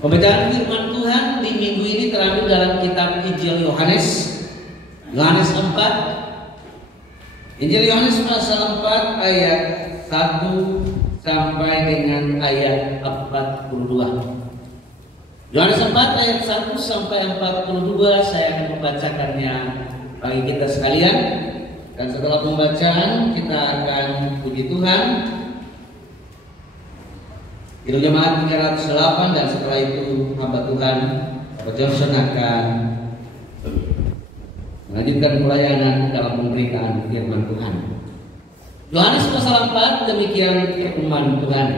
Pembacaan firman Tuhan di minggu ini terambil dalam kitab Injil Yohanes 4. Injil Yohanes pasal 4 ayat 1 sampai dengan ayat 42. Yohanes 4 ayat 1 sampai 42 saya akan membacakannya bagi kita sekalian. Dan setelah pembacaan kita akan puji Tuhan. Itu jemaat 308 dan setelah itu hamba Tuhan Bapak Johnson akan melanjutkan pelayanan dalam pemberitaan firman Tuhan. Yohanes pasal 4 demikian firman Tuhan.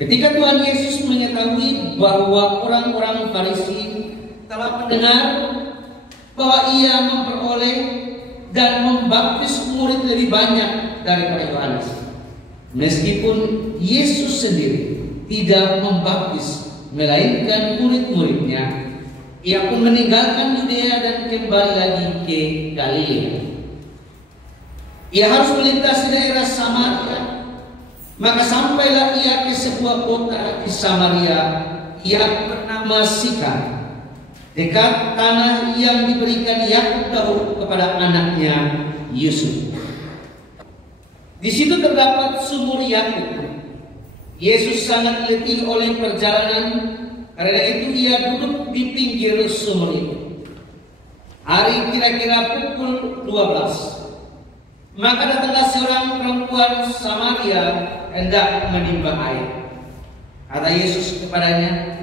Ketika Tuhan Yesus mengetahui bahwa orang-orang Farisi telah mendengar bahwa ia memperoleh dan membaptis murid lebih banyak daripada Yohanes, meskipun Yesus sendiri tidak membaptis melainkan murid-muridnya, ia pun meninggalkan Yudea dan kembali lagi ke Galilea. Ia harus melintasi daerah Samaria. Maka sampailah ia ke sebuah kota di Samaria yang bernama Sikar, dekat tanah yang diberikan Yakub dahulu kepada anaknya Yusuf. Di situ terdapat sumur Yakub. Yesus sangat letih oleh perjalanan, karena itu ia duduk di pinggir sumur itu. Hari kira-kira pukul 12. Maka datanglah seorang perempuan Samaria hendak menimba air. Kata Yesus kepadanya,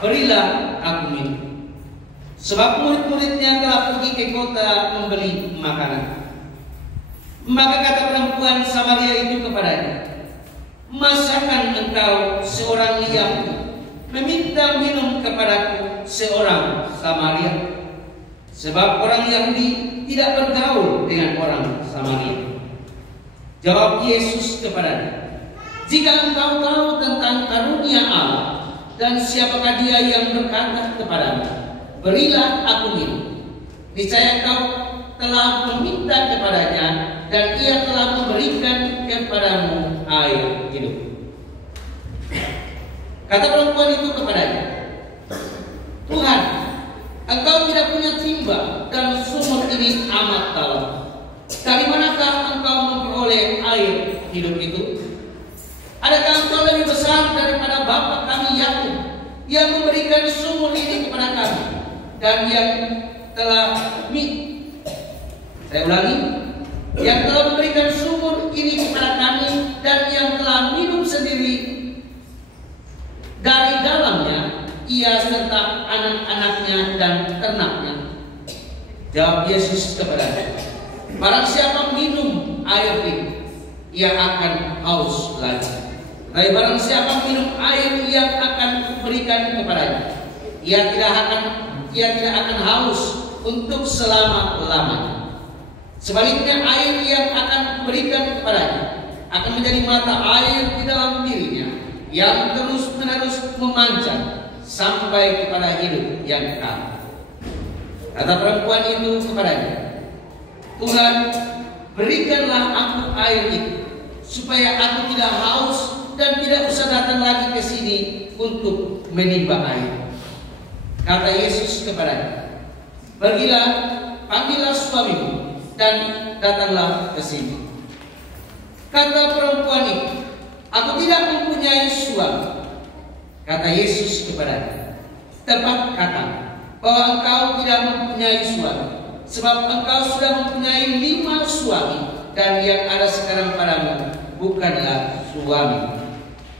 "Berilah aku minum." Sebab murid-muridnya telah pergi ke kota membeli makanan. Maka kata perempuan Samaria itu kepadanya, "Masakan engkau seorang Yahudi meminta minum kepadaku seorang Samaria? Sebab orang Yahudi tidak bergaul dengan orang Samaria." Jawab Yesus kepadanya, "Jika engkau tahu tentang karunia Allah dan siapakah dia yang berkata kepadamu, 'Berilah aku minum,' niscaya engkau telah meminta kepadanya dan ia telah memberikan kepadamu air hidup." Kata perempuan itu kepadanya, "Tuhan, engkau tidak punya timba dan sumur ini amat dalam. Dari manakah engkau memperoleh air hidup itu? Adakah engkau lebih besar daripada bapa kami Yakub yang memberikan sumur ini kepada kami dan yang telah memberikan sumur ini kepada kami dan yang telah minum sendiri dari dalamnya, ia serta anak-anaknya dan ternaknya?" Jawab Yesus kepadanya, "Barang siapa minum air ini, ia akan haus lagi. Tapi barang siapa minum air yang akan kuberikan kepadanya, ia tidak akan haus untuk selama-lamanya. Sebaliknya air yang akan kuberikan kepadanya akan menjadi mata air di dalam dirinya yang terus-menerus memancar sampai kepada hidup yang kekal." Kata perempuan itu kepadanya, "Tuhan, berikanlah aku air itu, supaya aku tidak haus dan tidak usah datang lagi ke sini untuk menimba air." Kata Yesus kepadanya, "Pergilah, panggillah suamimu dan datanglah ke sini." Kata perempuan itu, "Aku tidak mempunyai suami." Kata Yesus kepadanya, "Tepat kata bahwa engkau tidak mempunyai suami, sebab engkau sudah mempunyai 5 suami, dan yang ada sekarang padamu bukanlah suami.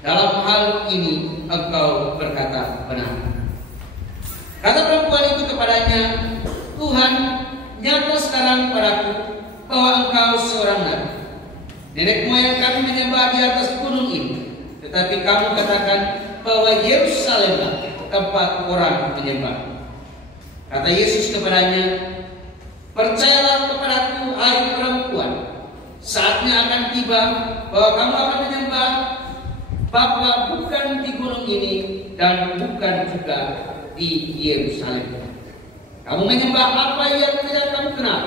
Dalam hal ini engkau berkata benar." Kata perempuan itu kepadanya, "Tuhan, nyata sekarang padaku bahwa engkau seorang nabi. Nenek moyang kami menyembah di atas gunung ini, tetapi kamu katakan bahwa Yerusalemlah tempat orang menyembah." Kata Yesus kepadanya, "Percayalah kepadaku, hai perempuan, saatnya akan tiba bahwa kamu akan menyembah Bapa bukan di gunung ini dan bukan juga di Yerusalem. Kamu menyembah apa yang tidak kamu kenal,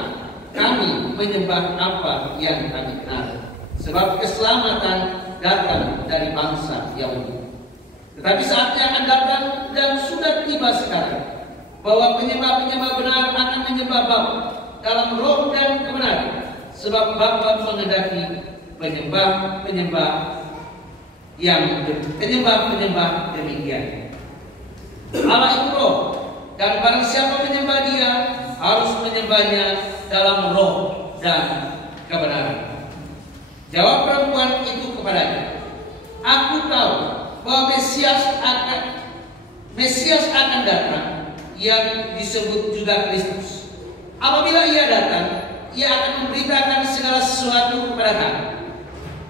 kami menyembah apa yang kami kenal, sebab keselamatan datang dari bangsa Yahudi. Tetapi saatnya akan datang dan sudah tiba sekarang, bahwa penyembah-penyembah benar akan menyembah Bapa dalam roh dan kebenaran, sebab Bapa menghendaki penyembah-penyembah demikian. Allah itu roh, dan barang siapa menyembah Dia harus menyembahnya dalam roh dan kebenaran. Jawab perempuan itu kepadanya, aku tahu bahwa Mesias akan datang, yang disebut juga Kristus. Apabila Ia datang, Ia akan memberitakan segala sesuatu kepada kami.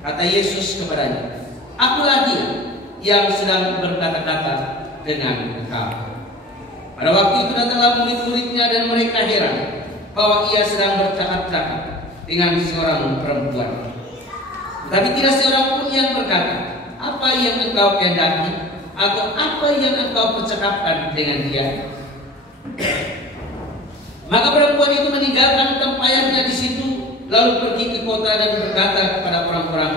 Kata Yesus kepadanya, akulah Dia yang sedang berkata-kata dengan engkau. Pada waktu itu datanglah murid-muridnya dan mereka heran bahwa Ia sedang bercakap-cakap dengan seorang perempuan. Tetapi tidak seorang pun yang berkata, apa yang engkau kehendaki, atau apa yang engkau percakapkan dengan dia? Maka perempuan itu meninggalkan tempayannya di situ, lalu pergi ke kota dan berkata kepada orang-orang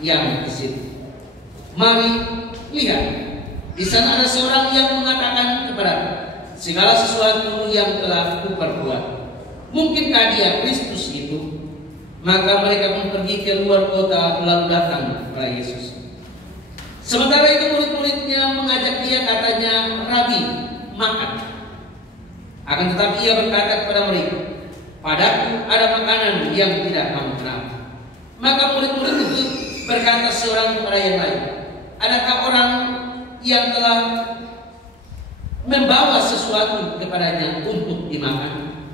yang di situ, mari lihat, di sana ada seorang yang mengatakan kepadaku segala sesuatu yang telah kuperbuat. Mungkinkah Dia Kristus itu? Maka mereka pun pergi ke luar kota lalu datang kepada Yesus. Sementara itu murid-muridnya mengajak Dia, katanya, Rabi, makan. Akan tetapi Ia berkata kepada mereka, padaku ada makanan yang tidak kamu kenal. Maka murid-murid itu berkata seorang kepada yang lain, adakah orang yang telah membawa sesuatu kepadanya untuk dimakan?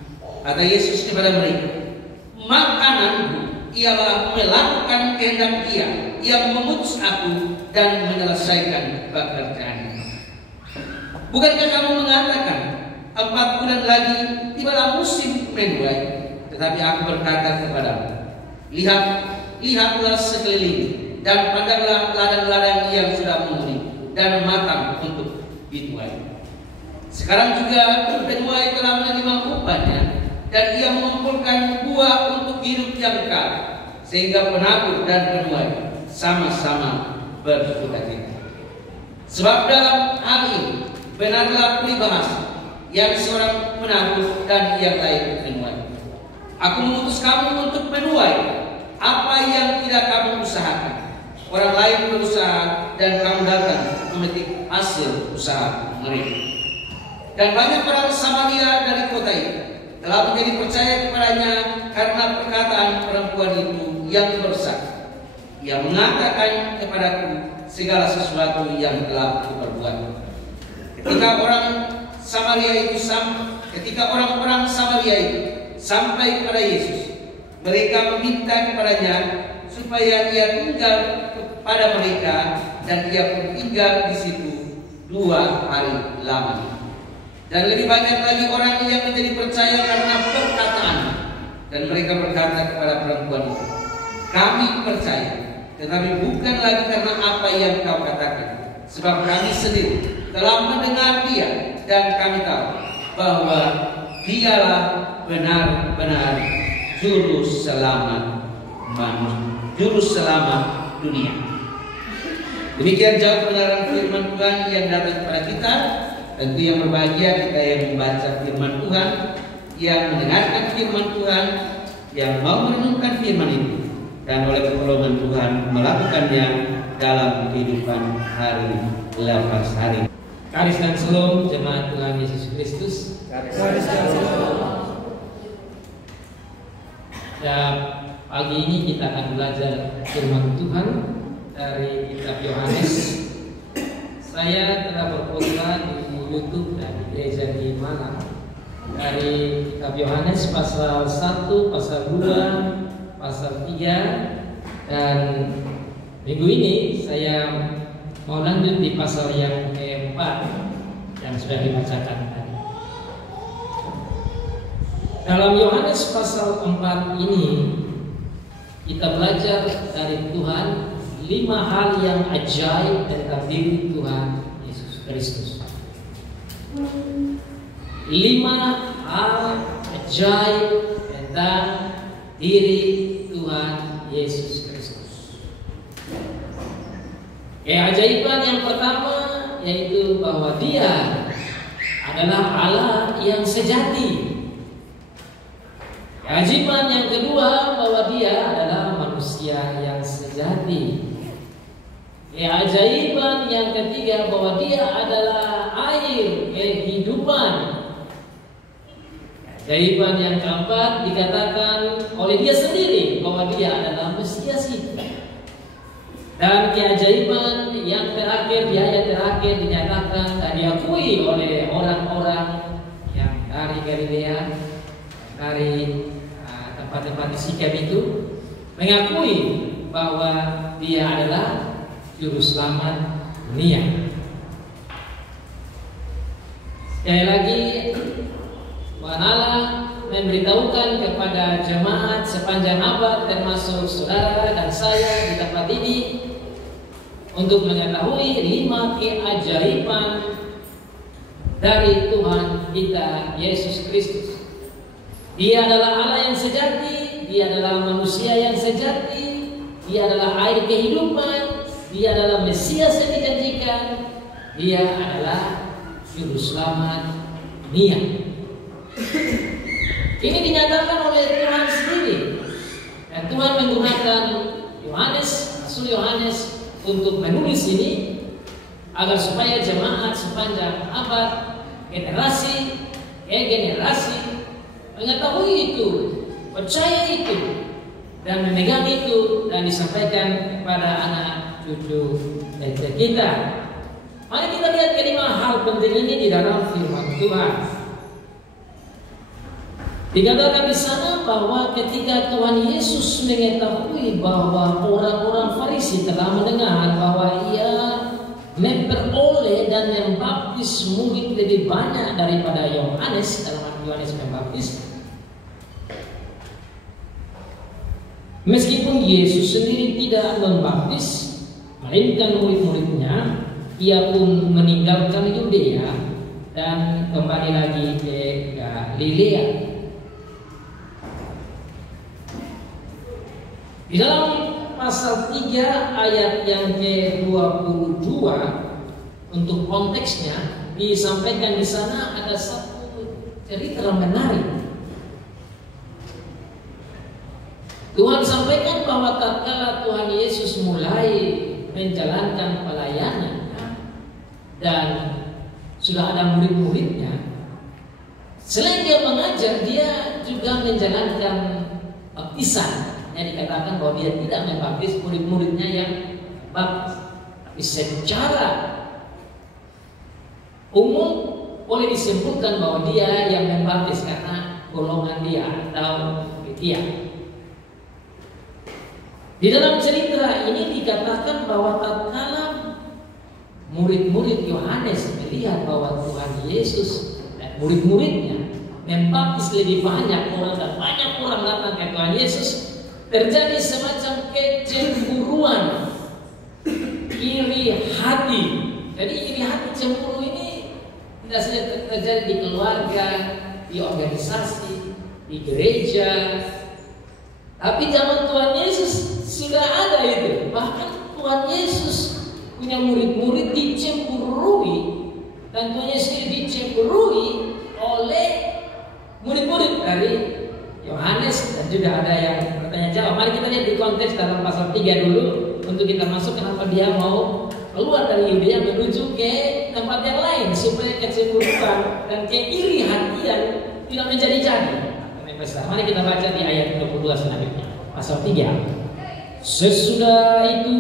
Kata Yesus kepada mereka, makananku ialah melakukan kehendak Dia yang mengutus aku dan menyelesaikan pekerjaan. Bukankah kamu mengatakan 4 bulan lagi tibalah musim menuai? Tetapi aku berkata kepadamu, lihatlah sekeliling dan pandanglah ladang-ladang yang sudah menguning dan matang untuk dituai. Sekarang juga penuai telah menerima upahnya, dan ia mengumpulkan buah untuk hidup yang kekal, sehingga penabur dan penuai sama-sama bersukacita. Sebab dalam hal ini benarlah peribahasa, yang seorang menabur dan yang lain menuai. Aku mengutus kamu untuk menuai apa yang tidak kamu usahakan. Orang lain berusaha dan kamu datang memetik hasil usaha mereka. Dan banyak orang Samaria dari kota itu telah menjadi percaya kepadanya karena perkataan perempuan itu yang bersaksi. Ia mengatakan kepadaku segala sesuatu yang telah kuperbuat. Ketika orang-orang Samaria itu sampai kepada Yesus, mereka meminta kepadanya supaya Ia tinggal kepada mereka, dan Ia pun tinggal di situ 2 hari lamanya. Dan lebih banyak lagi orang yang menjadi percaya karena perkataan. Dan mereka berkata kepada perempuan itu, kami percaya, tetapi bukan lagi karena apa yang kau katakan, sebab kami sendiri telah mendengar Dia, dan kami tahu bahwa Dialah benar-benar juru selamat manusia, juru selamat dunia. Demikian jauh kebenaran firman Tuhan yang datang kepada kita. Tentu yang berbahagia kita yang membaca firman Tuhan, yang mendengarkan firman Tuhan, yang mau merenungkan firman itu, dan oleh pertolongan Tuhan melakukannya dalam kehidupan hari lepas hari. Karis dan Shalom jemaat Tuhan Yesus Kristus. Karis dan Shalom. Ya, pagi ini kita akan belajar firman Tuhan dari kitab Yohanes. Saya telah berkhotbah di YouTube dan di gereja di Malang dari kitab Yohanes pasal 1, pasal 2, pasal 3, dan minggu ini saya mau lanjut di pasal yang keempat yang sudah dibacakan tadi. Dalam Yohanes pasal 4 ini kita belajar dari Tuhan 5 hal yang ajaib tentang diri Tuhan Yesus Kristus. 5 hal ajaib tentang diri Tuhan Yesus Kristus. Keajaiban yang pertama yaitu bahwa Dia adalah Allah yang sejati. Keajaiban yang kedua bahwa Dia adalah manusia yang sejati. Keajaiban yang ketiga bahwa Dia adalah air kehidupan. Keajaiban yang keempat dikatakan oleh Dia sendiri bahwa Dia adalah Mesias itu. Dan keajaiban yang terakhir, di ayat terakhir dinyatakan dan diakui oleh orang-orang yang dari Galilea, dari tempat-tempat di Sikem itu, mengakui bahwa Dia adalah Juru Selamat dunia. Sekali lagi, Tuhan Allah memberitahukan kepada jemaat sepanjang abad, termasuk saudara dan saya di tempat ini, untuk mengetahui 5 keajaiban dari Tuhan kita Yesus Kristus. Dia adalah Allah yang sejati, Dia adalah manusia yang sejati, Dia adalah air kehidupan, Dia adalah Mesias yang dijanjikan, Dia adalah Juru Selamat dunia. Ini dinyatakan oleh Tuhan sendiri, dan Tuhan menggunakan Rasul Yohanes untuk menulis ini agar supaya jemaat sepanjang abad, generasi mengetahui itu, percaya itu, dan memegang itu, dan disampaikan kepada anak cucu kita. Mari kita lihat kelima hal penting ini di dalam firman Tuhan. Dikatakan di sana bahwa ketika Tuhan Yesus mengetahui bahwa orang-orang Farisi telah mendengar bahwa Ia memperoleh dan membaptis murid lebih banyak daripada Yohanes, dalam arti Yohanes membaptis, meskipun Yesus sendiri tidak membaptis, melainkan murid-muridnya, Ia pun meninggalkan Yudea dan kembali lagi ke Galilea. Di dalam pasal 3 ayat yang ke-22, untuk konteksnya disampaikan di sana ada satu cerita menarik. Tuhan sampaikan bahwa tatkala Tuhan Yesus mulai menjalankan pelayanannya dan sudah ada murid-muridnya, selain Dia mengajar, Dia juga menjalankan baptisan. Yang dikatakan bahwa Dia tidak membaptis murid-muridnya yang baptis, tapi secara umum boleh disimpulkan bahwa Dia yang membaptis karena golongan Dia atau Dia. Di dalam cerita ini dikatakan bahwa tatkala murid-murid Yohanes melihat bahwa Tuhan Yesus dan murid-muridnya membaptis lebih banyak orang dan banyak orang datang ke Tuhan Yesus, terjadi semacam kecemburuan, iri hati. Jadi iri hati, cemburu ini tidak saja terjadi di keluarga, di organisasi, di gereja, tapi zaman Tuhan Yesus sudah ada itu. Bahkan Tuhan Yesus punya murid-murid dicemburui, dan Tuhan Yesus dicemburui oleh murid-murid dari Yohanes, dan juga ada yang bertanya jawab. Mari kita lihat di konteks dalam pasal 3 dulu untuk kita masuk kenapa Dia mau keluar dari Yudea menuju ke tempat yang lain, supaya kecemburuan dan keiri hatian tidak menjadi-jadi. Mari kita baca di ayat 22 selanjutnya, pasal 3. Sesudah itu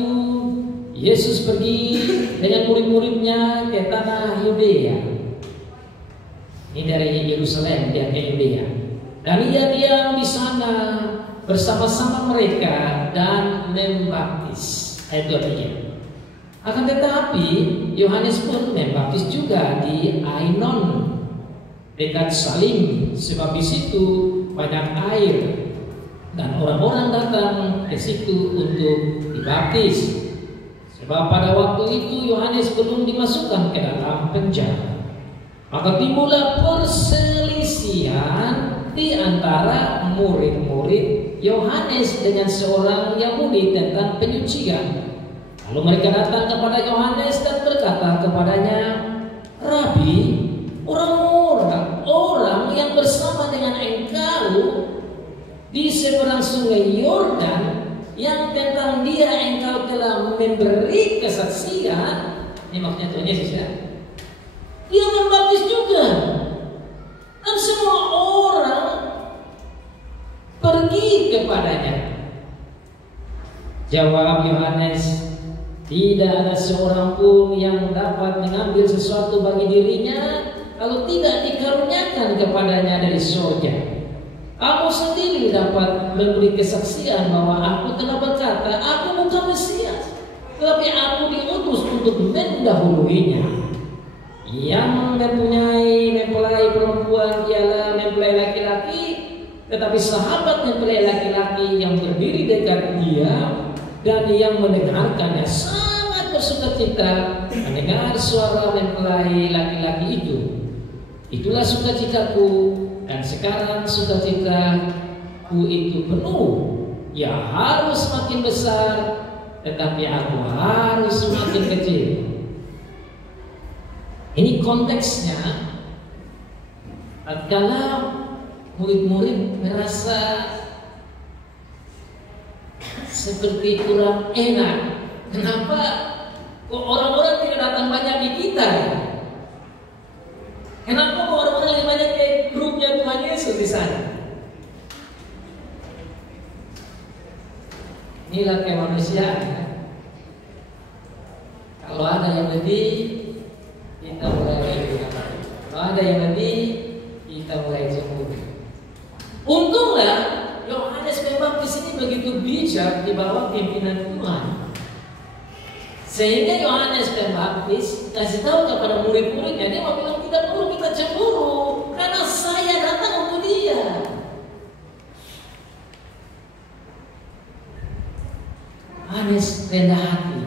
Yesus pergi dengan murid-muridnya ke tanah Yudea. Ini dari Yerusalem dia ke Yudea. Dan Ia diam di sana bersama-sama mereka dan membaptis. Ayat 23. Akan tetapi Yohanes pun membaptis juga di Ainon dekat Salim, sebab di situ banyak air dan orang-orang datang ke situ untuk dibaptis. Sebab pada waktu itu Yohanes belum dimasukkan ke dalam penjara. Maka timbullah perselisihan di antara murid-murid Yohanes dengan seorang Yahudi tentang penyucian. Lalu mereka datang kepada Yohanes dan berkata, berkata kepadanya, Rabi, orang yang bersama dengan engkau di seberang sungai Yordan, yang tentang dia engkau telah memberi kesaksian, ini maksudnya Tuhan Yesus ya, dia membaptis juga, dan semua orang pergi kepadanya. Jawab Yohanes, tidak ada seorang pun yang dapat mengambil sesuatu bagi dirinya kalau tidak dikaruniakan kepadanya dari surga. Aku sendiri dapat memberi kesaksian bahwa aku telah berkata, aku bukan Mesias, tetapi aku diutus untuk mendahuluinya. Yang mempelai perempuan ialah mempelai laki-laki, tetapi sahabat mempelai laki-laki yang berdiri dekat dia dan yang mendengarkannya sangat bersukacita mendengar suara mempelai laki-laki itu. Itulah sukacitaku, dan sekarang sukacitaku itu penuh. Ya harus makin besar, tetapi aku harus makin kecil. Ini konteksnya. Tatkala murid-murid merasa seperti kurang enak, kenapa kok orang-orang tidak datang banyak di kita? Kenapa kok orang-orang lebih banyak ke grupnya Tuhan Yesus di sana? Inilah kemanusiaan ya. Kalau ada yang lebih, kita mulai lebih. Kalau ada yang lebih, kita mulai cemburu. Untunglah Yohanes Pembaptis ini begitu bijak di bawah pimpinan Tuhan, sehingga Yohanes Pembaptis kasih tahu kepada murid-muridnya, dia mau bilang tidak perlu kita cemburu, karena saya datang untuk dia. Yohanes rendah hati.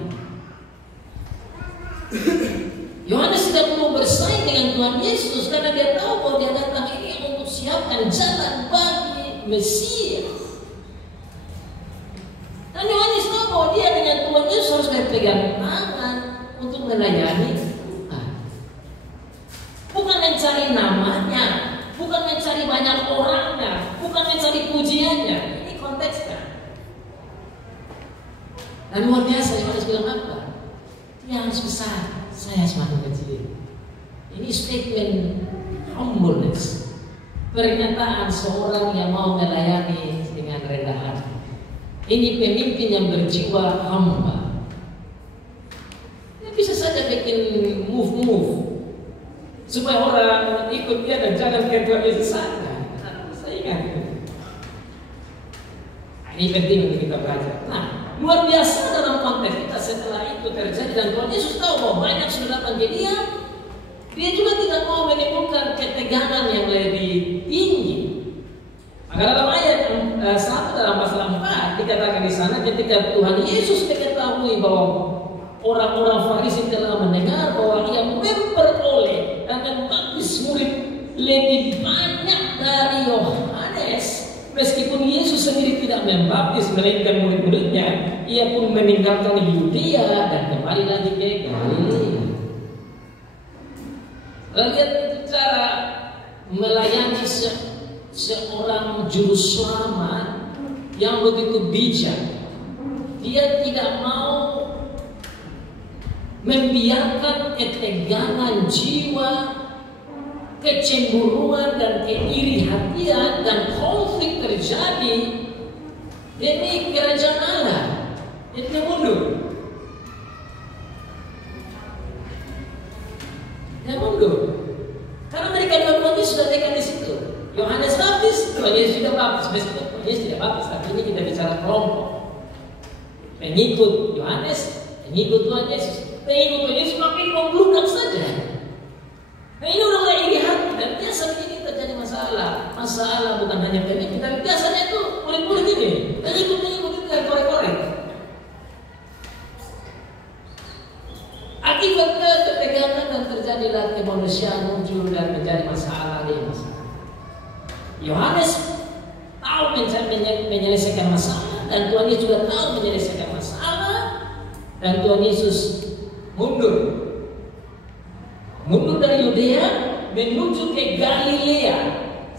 Yohanes tidak perlu bersaing dengan Tuhan Yesus, karena dia tahu bahwa dia datang ini untuk siapkan jalan bagi Mesias. Dan Yohanes tahu bahwa dia dengan Tuhan Yesus harus berpegang tangan untuk melayani Tuhan. Bukan mencari namanya, bukan mencari banyak orangnya, bukan mencari pujiannya. Ini konteksnya. Dan luar biasa Yohanes bilang apa? Dia harus besar, saya semakin kecil. Ini statement humbleness, pernyataan seorang yang mau melayani dengan rendah hati. Ini pemimpin yang berjiwa hamba. Dia bisa saja bikin move supaya orang ikut dia dan jangan ke Tuhan Yesus sana. Saya ingat itu. Ini penting untuk kita belajar. Nah, luar biasa dalam konteks kita setelah itu terjadi dan Tuhan Yesus tahu bahwa banyak sudah datang ke dia. Dia juga tidak mau menimbulkan ketegangan yang lebih tinggi. Maka dalam ayat 1 dalam pasal 4 dikatakan di sana, ketika Tuhan Yesus mengetahui bahwa orang-orang Farisi telah mendengar bahwa ia memperoleh dan membaptis murid lebih banyak dari Yohanes, meskipun Yesus sendiri tidak membaptis melainkan murid-muridnya, ia pun meninggalkan Yudea dan kembali lagi ke Galilea. Lihat itu cara melayani seorang juru selamat yang begitu bijak. Dia tidak mau membiarkan ketegangan jiwa, kecemburuan dan keiri-hatian dan konflik terjadi demi kerajaan Allah. Dia mundur. Dia mundur. Karena mereka dua-duanya sudah dekat di situ. Yohanes baptis, Tuhan Yesus juga baptis. Meskipun Tuhan Yesus tidak baptis, tapi ini kita bicara kelompok. Pengikut Yohanes, pengikut Tuhan Yesus. Pengikut Tuhan Yesus makin membludak saja. Nah ini udah mulai iri hati dan biasa begini terjadi masalah. Masalah bukan hanya pengikut, tapi biasanya itu murid-murid ini. Pengikut-pengikut itu yang korek-korek. Akibatnya ketegangan dan terjadilah kemanusiaan muncul dan menjadi masalah di masalah. Yohanes tahu menyelesaikan masalah dan Tuhan Yesus juga tahu menyelesaikan masalah dan Tuhan Yesus mundur Yudea menuju ke Galilea.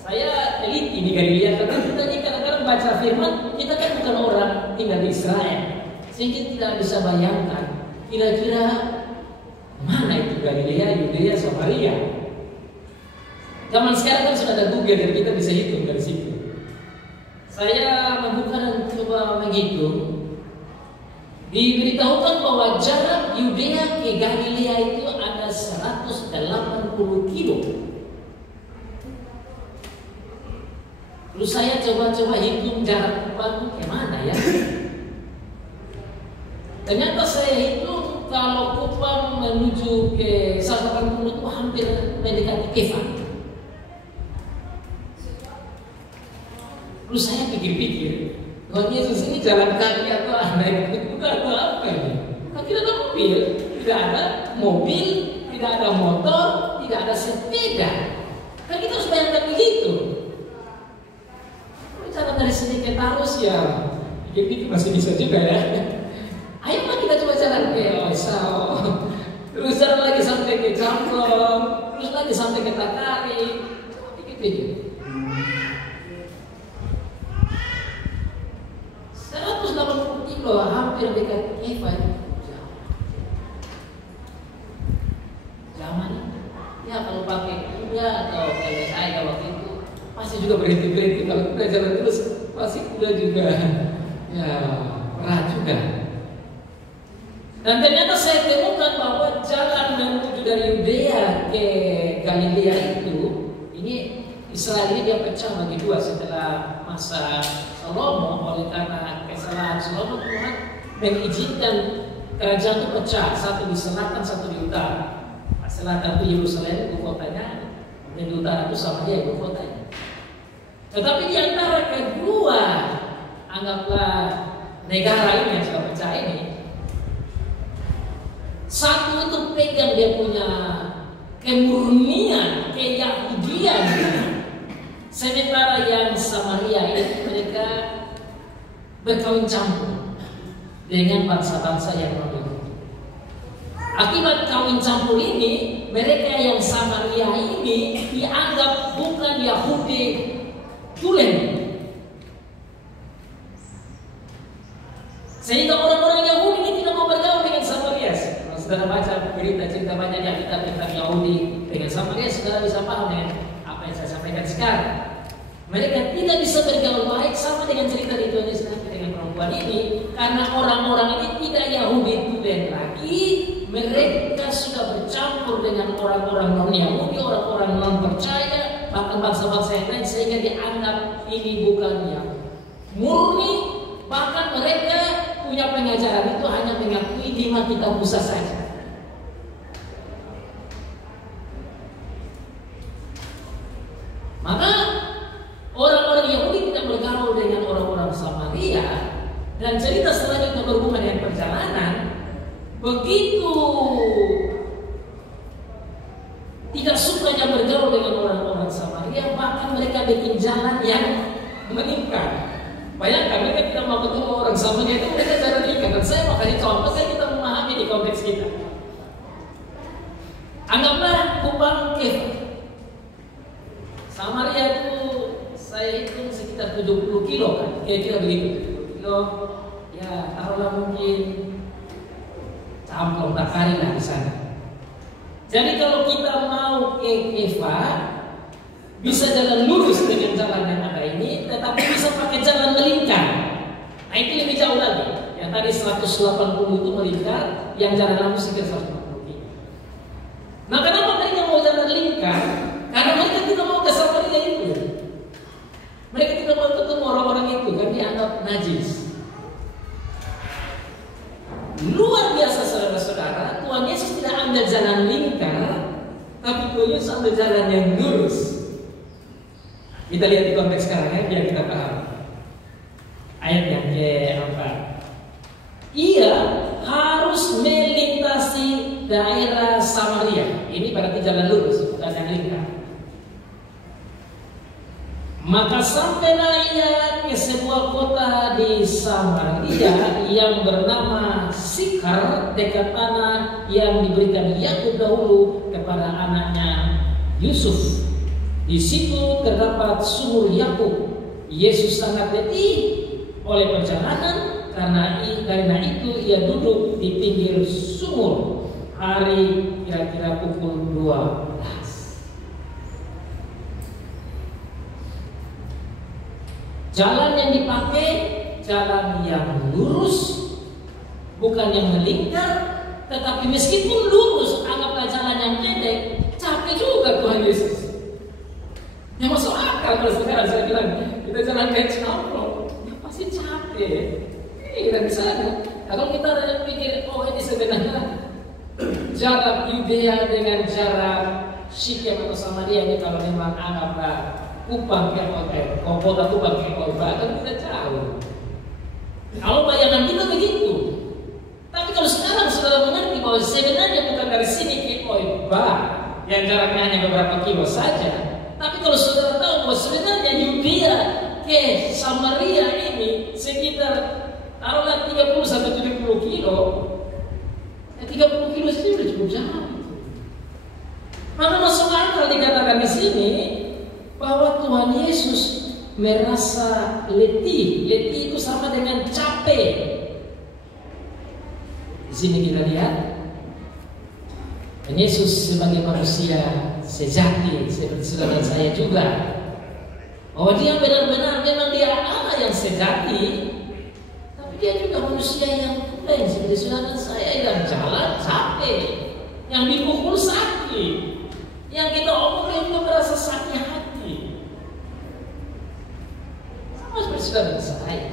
Saya teliti di Galilea karena kita ini kadang-kadang baca firman, kita kan bukan orang tinggal di Israel, sehingga tidak bisa bayangkan kira-kira mana itu Galilea, Yudea, Samaria. Zaman sekarang kan sudah ada Google dan kita bisa hitung dari situ. Saya membuka dan coba menghitung. Diberitahukan bahwa jarak Yudea ke Galilea itu ada 180 kilo. Terus saya coba-coba hitung jarak Kupang ke mana ya. Ternyata saya hitung kalau Kupang menuju ke 180 itu hampir mendekati Kefa. Terus saya pikir-pikir, Tuhan Yesus ini jalan kaki atau naik kuda atau apa ini? Kan tidak ada mobil, tidak ada mobil, tidak ada motor, tidak ada sepeda. Kan kita harus bayangkan begitu. Kalau jalan dari sini ke Tarus ya, pikir-pikir masih bisa juga ya. Ayo kita coba jalan ke Osao, terus jalan lagi sampai ke Camplong, terus lagi sampai ke Takari. Pikir-pikir. 180 kilo hampir dekat Eva itu. Zaman ya kalau pakai kuda atau kayak saya waktu itu pasti juga berhenti kalau kuda jalan terus pasti kuda juga ya berat juga. Dan ternyata saya temukan bahwa jalan menuju dari Yudea ke Galilea itu ini Israel ini dia pecah bagi dua setelah masa Salomo. Oleh karena kesalahan Salomo, Tuhan mengizinkan kerajaan itu pecah, satu di selatan, satu di utara. Selatan itu Yerusalem, ibu kotanya, dan di utara itu Samaria, ibu kotanya. Tetapi di antara kedua, anggaplah negara ini yang sudah pecah ini, satu itu pegang dia punya kemurnian, keyahudian. Sementara yang Samaria itu mereka berkawin campur dengan bangsa-bangsa yang lain. Akibat kawin campur ini, mereka yang Samaria ini dianggap bukan Yahudi tulen. Sehingga orang-orang Yahudi ini tidak mau bergaul dengan Samaria. Kalau saudara baca berita cerita banyak yang kita tentang Yahudi dengan Samaria, saudara bisa paham dengan apa yang saya sampaikan sekarang. Mereka tidak bisa bergaul baik sama dengan cerita di Tuhan Yesus dengan perempuan ini, karena orang-orang ini tidak Yahudi tulen lagi. Mereka sudah bercampur dengan orang-orang non-Yahudi, orang-orang non-percaya, bahkan bangsa-bangsa yang lain, sehingga dianggap ini bukan yang murni. Bahkan mereka punya pengajaran itu hanya mengakui 5 kitab Musa saja. Maka orang-orang Yahudi tidak bergaul dengan orang-orang Samaria. Dan cerita selanjutnya berhubungan dengan perjalanan. Begitu tidak sukanya bergaul dengan orang-orang Samaria, bahkan mereka bikin jalan yang meningkat. Bayangkan mereka tidak mau ketemu orang Samaria itu, mereka jalan meningkat. Dan saya mau kasih contoh, saya kita memahami di konteks kita. Anggaplah Kupang Kefa. Samaria itu saya hitung sekitar 70 kilo kan, kira-kira begitu. 70 kilo, ya taruhlah mungkin Camplong Takari lah di sana. Jadi kalau kita mau ke Kefa, bisa jalan lurus dengan jalan yang ada ini, tetapi bisa pakai jalan melingkar. Nah itu lebih jauh lagi. Yang tadi 180 itu melingkar, yang jalan langsung sekitar 140 kilo. Nah kenapa mereka mau jalan lingkar? Karena mereka tidak mau ke Samaria itu. Mereka tidak mau ketemu orang-orang itu, kan dianggap najis. Luar biasa saudara-saudara, Tuhan Yesus tidak ambil jalan lingkar, tapi Tuhan Yesus ambil jalan yang lurus. Kita lihat di konteks sekarang ya, biar kita paham. Ayat yang ke-4. Ia harus melintasi daerah Samaria. Ini berarti jalan lurus, bukan yang lingkar. Maka sampailah ia ke sebuah kota di Samaria yang bernama Sikar, dekat tanah yang diberikan Yakub dahulu kepada kepada anaknya Yusuf. Di situ terdapat sumur Yakub. Yesus sangat letih oleh perjalanan, karena itu ia duduk di pinggir sumur. Hari kira-kira pukul 12. Jalan yang dipakai jalan yang lurus, bukan yang melingkar. Tetapi meskipun lurus, anggaplah jalan yang pendek, capek juga Tuhan Yesus. Yang masuk akal kalau sekarang saya bilang kita jalan kayak Cilampong, ya pasti capek. Kita di sana. Kalau kita pikir, oh ini sebenarnya jarak Yudea dengan jarak Syichem atau Samaria ini kalau memang anggaplah Kupang ke kota Kupang ke bahkan tidak jauh. Kalau bayangan kita begitu. Tapi kalau sekarang saudara mengerti bahwa sebenarnya bukan dari sini ke Oiba yang jaraknya hanya beberapa kilo saja. Tapi kalau saudara tahu bahwa sebenarnya Yudea ke Samaria ini sekitar taruhlah 30 sampai 70 kilo. 30 kilo saja sudah cukup jauh. Maka masuk akal dikatakan di sini bahwa Tuhan Yesus merasa letih. Letih itu sama dengan capek. Di sini kita lihat Tuhan Yesus sebagai manusia sejati seperti saudara saya juga, bahwa dia benar-benar memang dia Allah yang sejati, tapi dia juga manusia yang lain seperti saudara saya yang jalan capek, yang dipukul sakit, yang kita omongin juga merasa sakit hati, sama seperti saudara saya.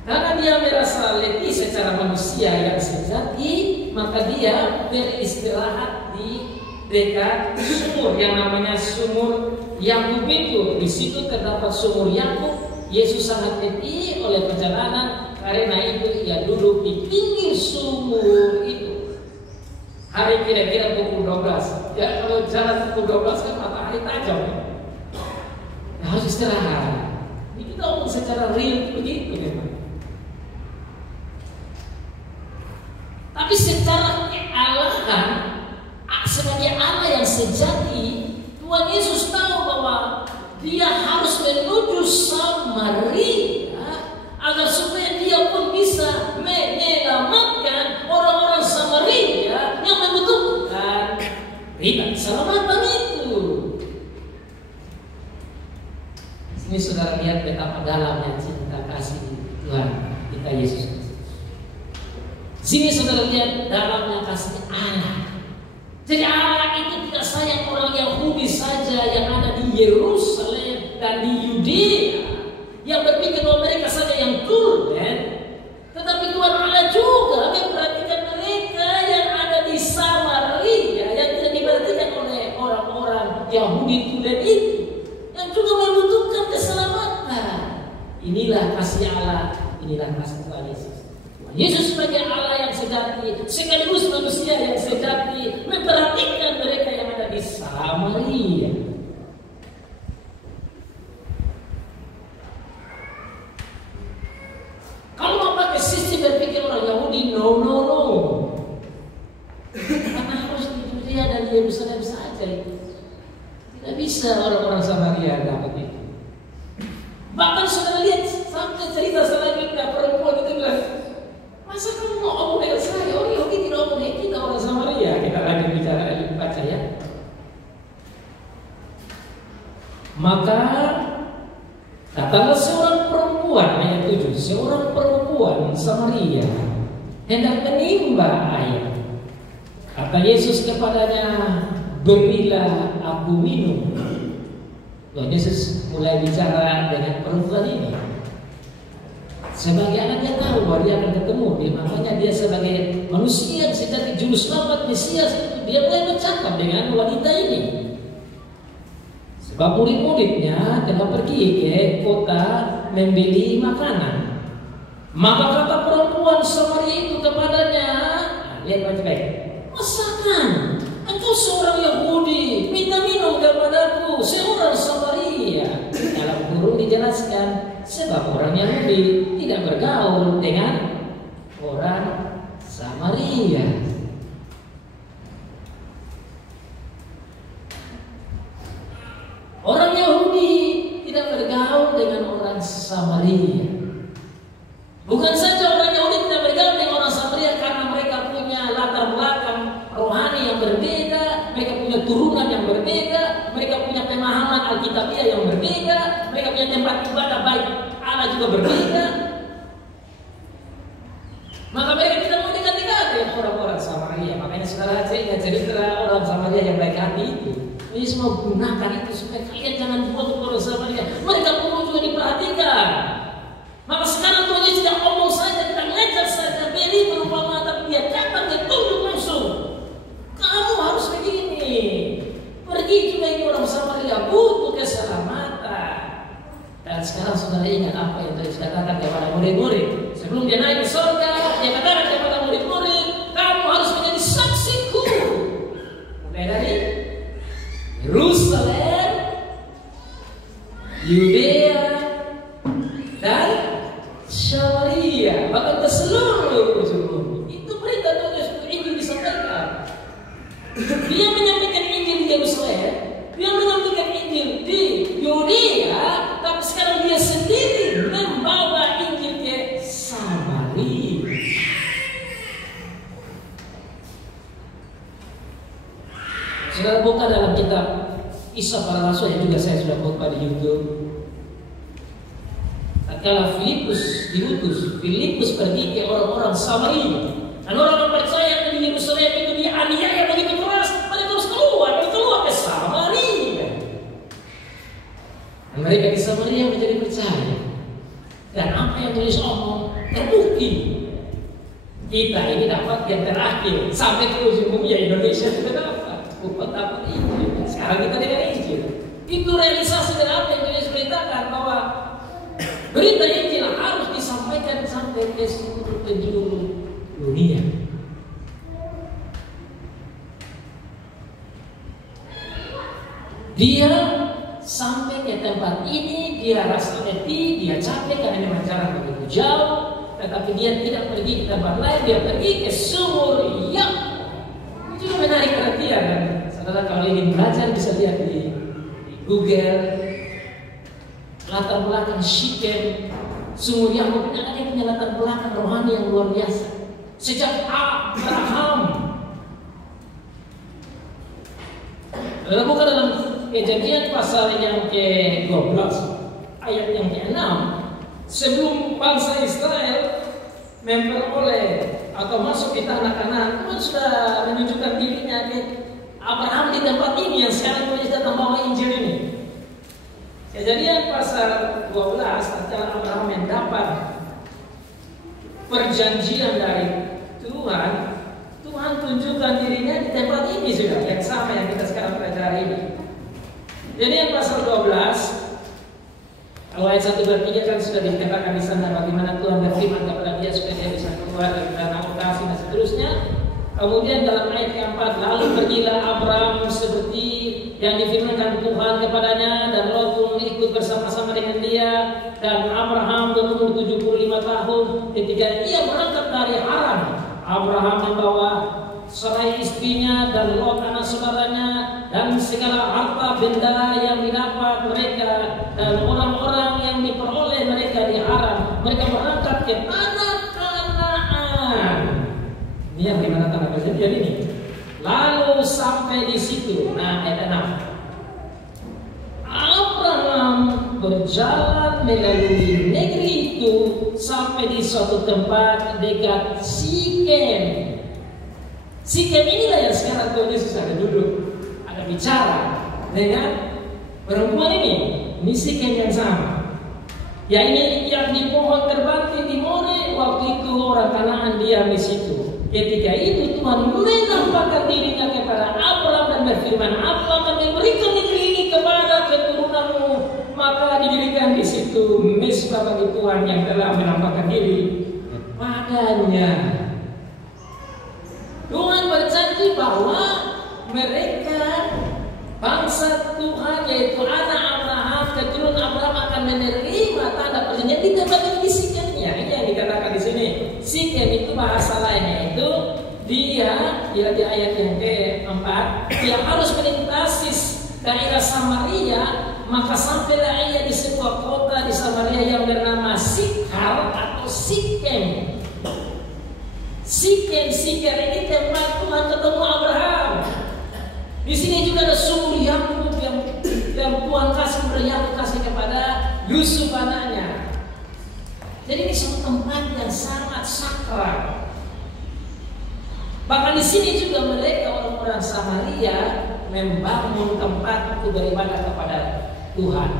Karena dia merasa letih secara manusia yang sejati, maka dia beristirahat di dekat sumur yang namanya sumur Yakub itu. Di situ terdapat sumur Yakub. Yesus sangat letih oleh perjalanan, karena itu ia duduk di pinggir sumur itu. Hari kira-kira pukul 12. Ya kalau jalan pukul 12 kan matahari tajam. Ya, harus istirahat. Ini kita ngomong secara real begitu memang. Tapi secara kealahan, sebagai Allah yang sejati, Tuhan Yesus tahu bahwa dia harus menuju Samaria agar supaya dia pun bisa menyelamatkan orang-orang Samaria yang membutuhkan berita keselamatan itu. Sini saudara lihat betapa dalamnya cinta kasih Tuhan kita Yesus. Sini saudara lihat dalamnya kasih Allah. Jadi Allah itu tidak sayang orang Yahudi saja yang ada di Yerusalem dan di Yudea, yang berpikir bahwa mereka saja yang turun, tetapi Tuhan Allah juga memperhatikan mereka yang ada di Samaria, yang tidak diperhatikan oleh orang-orang Yahudi tulen itu, yang juga membutuhkan keselamatan. Inilah kasih Allah, inilah kasih Tuhan Yesus. Yesus sebagai Allah yang sejati, sekaligus manusia yang sejati, memperhatikan mereka yang ada di Samaria. Kalau mau pakai sistem berpikir orang Yahudi, no. Karena harus di Yudea dan di Yerusalem saja. Tidak bisa orang-orang Samaria dapat itu. Bahkan saudara lihat sampai cerita selanjutnya perempuan itu bilang, masa kamu mau omong dengan saya? Orang Yahudi tidak omong dengan kita orang Samaria. Kita lagi bicara baca ya. Maka datanglah seorang perempuan, ayat 7, seorang perempuan Samaria hendak menimba air. Kata Yesus kepadanya, berilah aku minum. Tuhan Yesus mulai bicara dengan perempuan ini. Sebagai anak dia tahu bahwa dia akan ketemu dia, makanya dia sebagai manusia yang sejati juru selamat Mesias itu dia mulai bercakap dengan wanita ini. Sebab murid-muridnya telah pergi ke kota membeli makanan. Maka kata perempuan Samaria itu kepadanya, lihat baik-baik, masakan engkau seorang Yahudi minta minum kepadaku seorang Samaria? Dalam kurung dijelaskan, sebab orang Yahudi tidak bergaul dengan orang Samaria. tarbiyah yang berbeda, mereka punya tempat ibadah baik Allah juga berbeda. Maka mereka tidak mau dekat-dekat dengan orang-orang Samaria. Makanya saudara ingat cerita orang Samaria yang baik hati itu. Ini semua gunakan itu supaya kalian jangan buat orang Samaria. Mereka perlu juga diperhatikan. Maka sekarang Tuhan Yesus tidak ngomong saja, tidak ngajar saja, beri perumpamaan, tapi dia datang, dia tunjuk langsung. Kamu harus begini. Pergi juga ini orang Samaria butuh keselamatan. Dan sekarang saudara ingat apa yang Tuhan Yesus katakan kepada murid-murid. Sebelum dia naik ke surga, dia katakan kepada murid-murid, kamu harus menjadi saksiku. Mulai dari Yerusalem, Yudea, dan Samaria, bahkan ke seluruh ujung bumi. Itu perintah Tuhan Yesus untuk Injil disampaikan. Dia menyampaikan Injil di Yerusalem, dia menyampaikan Injil di Yudea, tapi sekarang dia sendiri membawa Injil ke Samaria. Saudara buka dalam kitab Kisah Para Rasul yang juga saya sudah buka di YouTube. Tatkala Filipus diutus, Filipus pergi ke orang-orang Samaria. Dan orang-orang percaya di Yerusalem itu dianiaya begitu keras, mereka harus keluar ke Samaria. Dan mereka di Samaria menjadi percaya. Dan apa yang tulis omong terbukti. Kita ini dapat yang terakhir sampai ke ujung bumi ya Indonesia sudah dapat. Bukan dapat Injil. Sekarang kita dengan Injil. Itu realisasi dari apa yang tulis beritakan bahwa berita Injil harus disampaikan sampai ke seluruh penjuru dunia. Dia sampai ke tempat ini, dia rasa letih, dia capek karena memang jarak begitu jauh, tetapi dia tidak pergi ke tempat lain, dia pergi ke sumur yang itu menarik perhatian. Dan saudara kalau ingin belajar bisa lihat di Google. Latar belakang Syichem, sumur Yahud, ada yang punya latar belakang rohani yang luar biasa. Sejak Abraham. Lalu bukan dalam Kejadian pasal yang ke-12 ayat yang ke-6, sebelum bangsa Israel memperoleh atau masuk di tanah Kanaan, Tuhan sudah menunjukkan dirinya ke Abraham di tempat ini yang sekarang Tuhan datang bawa Injil ini. Kejadian pasal 12, setelah Abraham mendapat perjanjian dari Tuhan, Tuhan tunjukkan dirinya di tempat ini sudah, yang sama yang kita sekarang pelajari ini. Jadi yang pasal 12, kalau ayat 1-3 kan sudah dikatakan di sana bagaimana Tuhan berfirman kepada dia supaya dia bisa keluar dari tanah lokasi dan seterusnya. Kemudian dalam ayat ke-4, lalu pergilah Abraham seperti yang difirmankan Tuhan kepadanya, dan Lot pun ikut bersama-sama dengan dia. Dan Abraham berumur 75 tahun ketika ia berangkat dari Haran. Abraham membawa Sarai istrinya dan Lot anak saudaranya dan segala harta benda yang didapat mereka dan orang-orang yang diperoleh mereka di Haran. Mereka berangkat ke tanah Kanaan. Ini yang dimana tanah perjanjian ini. Lalu sampai di situ, nah ayat 6. Abraham berjalan melalui negeri itu sampai di suatu tempat dekat Syichem. Syichem inilah yang sekarang Tuhan Yesus ada duduk, ada bicara dengan perempuan ini. Ini Syichem yang sama. Ya ini yang di pohon terbanting di More, waktu itu orang Kanaan diam di situ. Ketika itu Tuhan menampakkan dirinya kepada Abraham dan berfirman, aku akan memberikan negeri ini kepada keturunanmu. Maka didirikan di situ mesbah bagi Tuhan yang telah menampakkan diri kepadanya. Tuhan berjanji bahwa mereka bangsa Tuhan yaitu anak Abraham, keturunan Abraham akan menerima tanda perjanjian di tempat ini di Syichem-nya. Ini yang dikatakan di sini. Syichem itu bahasa lainnya itu dia di ayat yang ke-4 dia harus melintasi daerah Samaria, maka sampailah ia di sebuah kota di Samaria yang bernama Sikhar atau Syichem. Syichem ini tempat Tuhan ketemu Abraham. Di sini juga ada sumur Yakub yang yang Tuhan kasih kepada Yakub kasih kepada Yusuf anaknya. Jadi ini suatu tempat yang sangat sakral. Bahkan di sini juga mereka orang-orang Samaria membangun tempat untuk beribadah kepada Tuhan.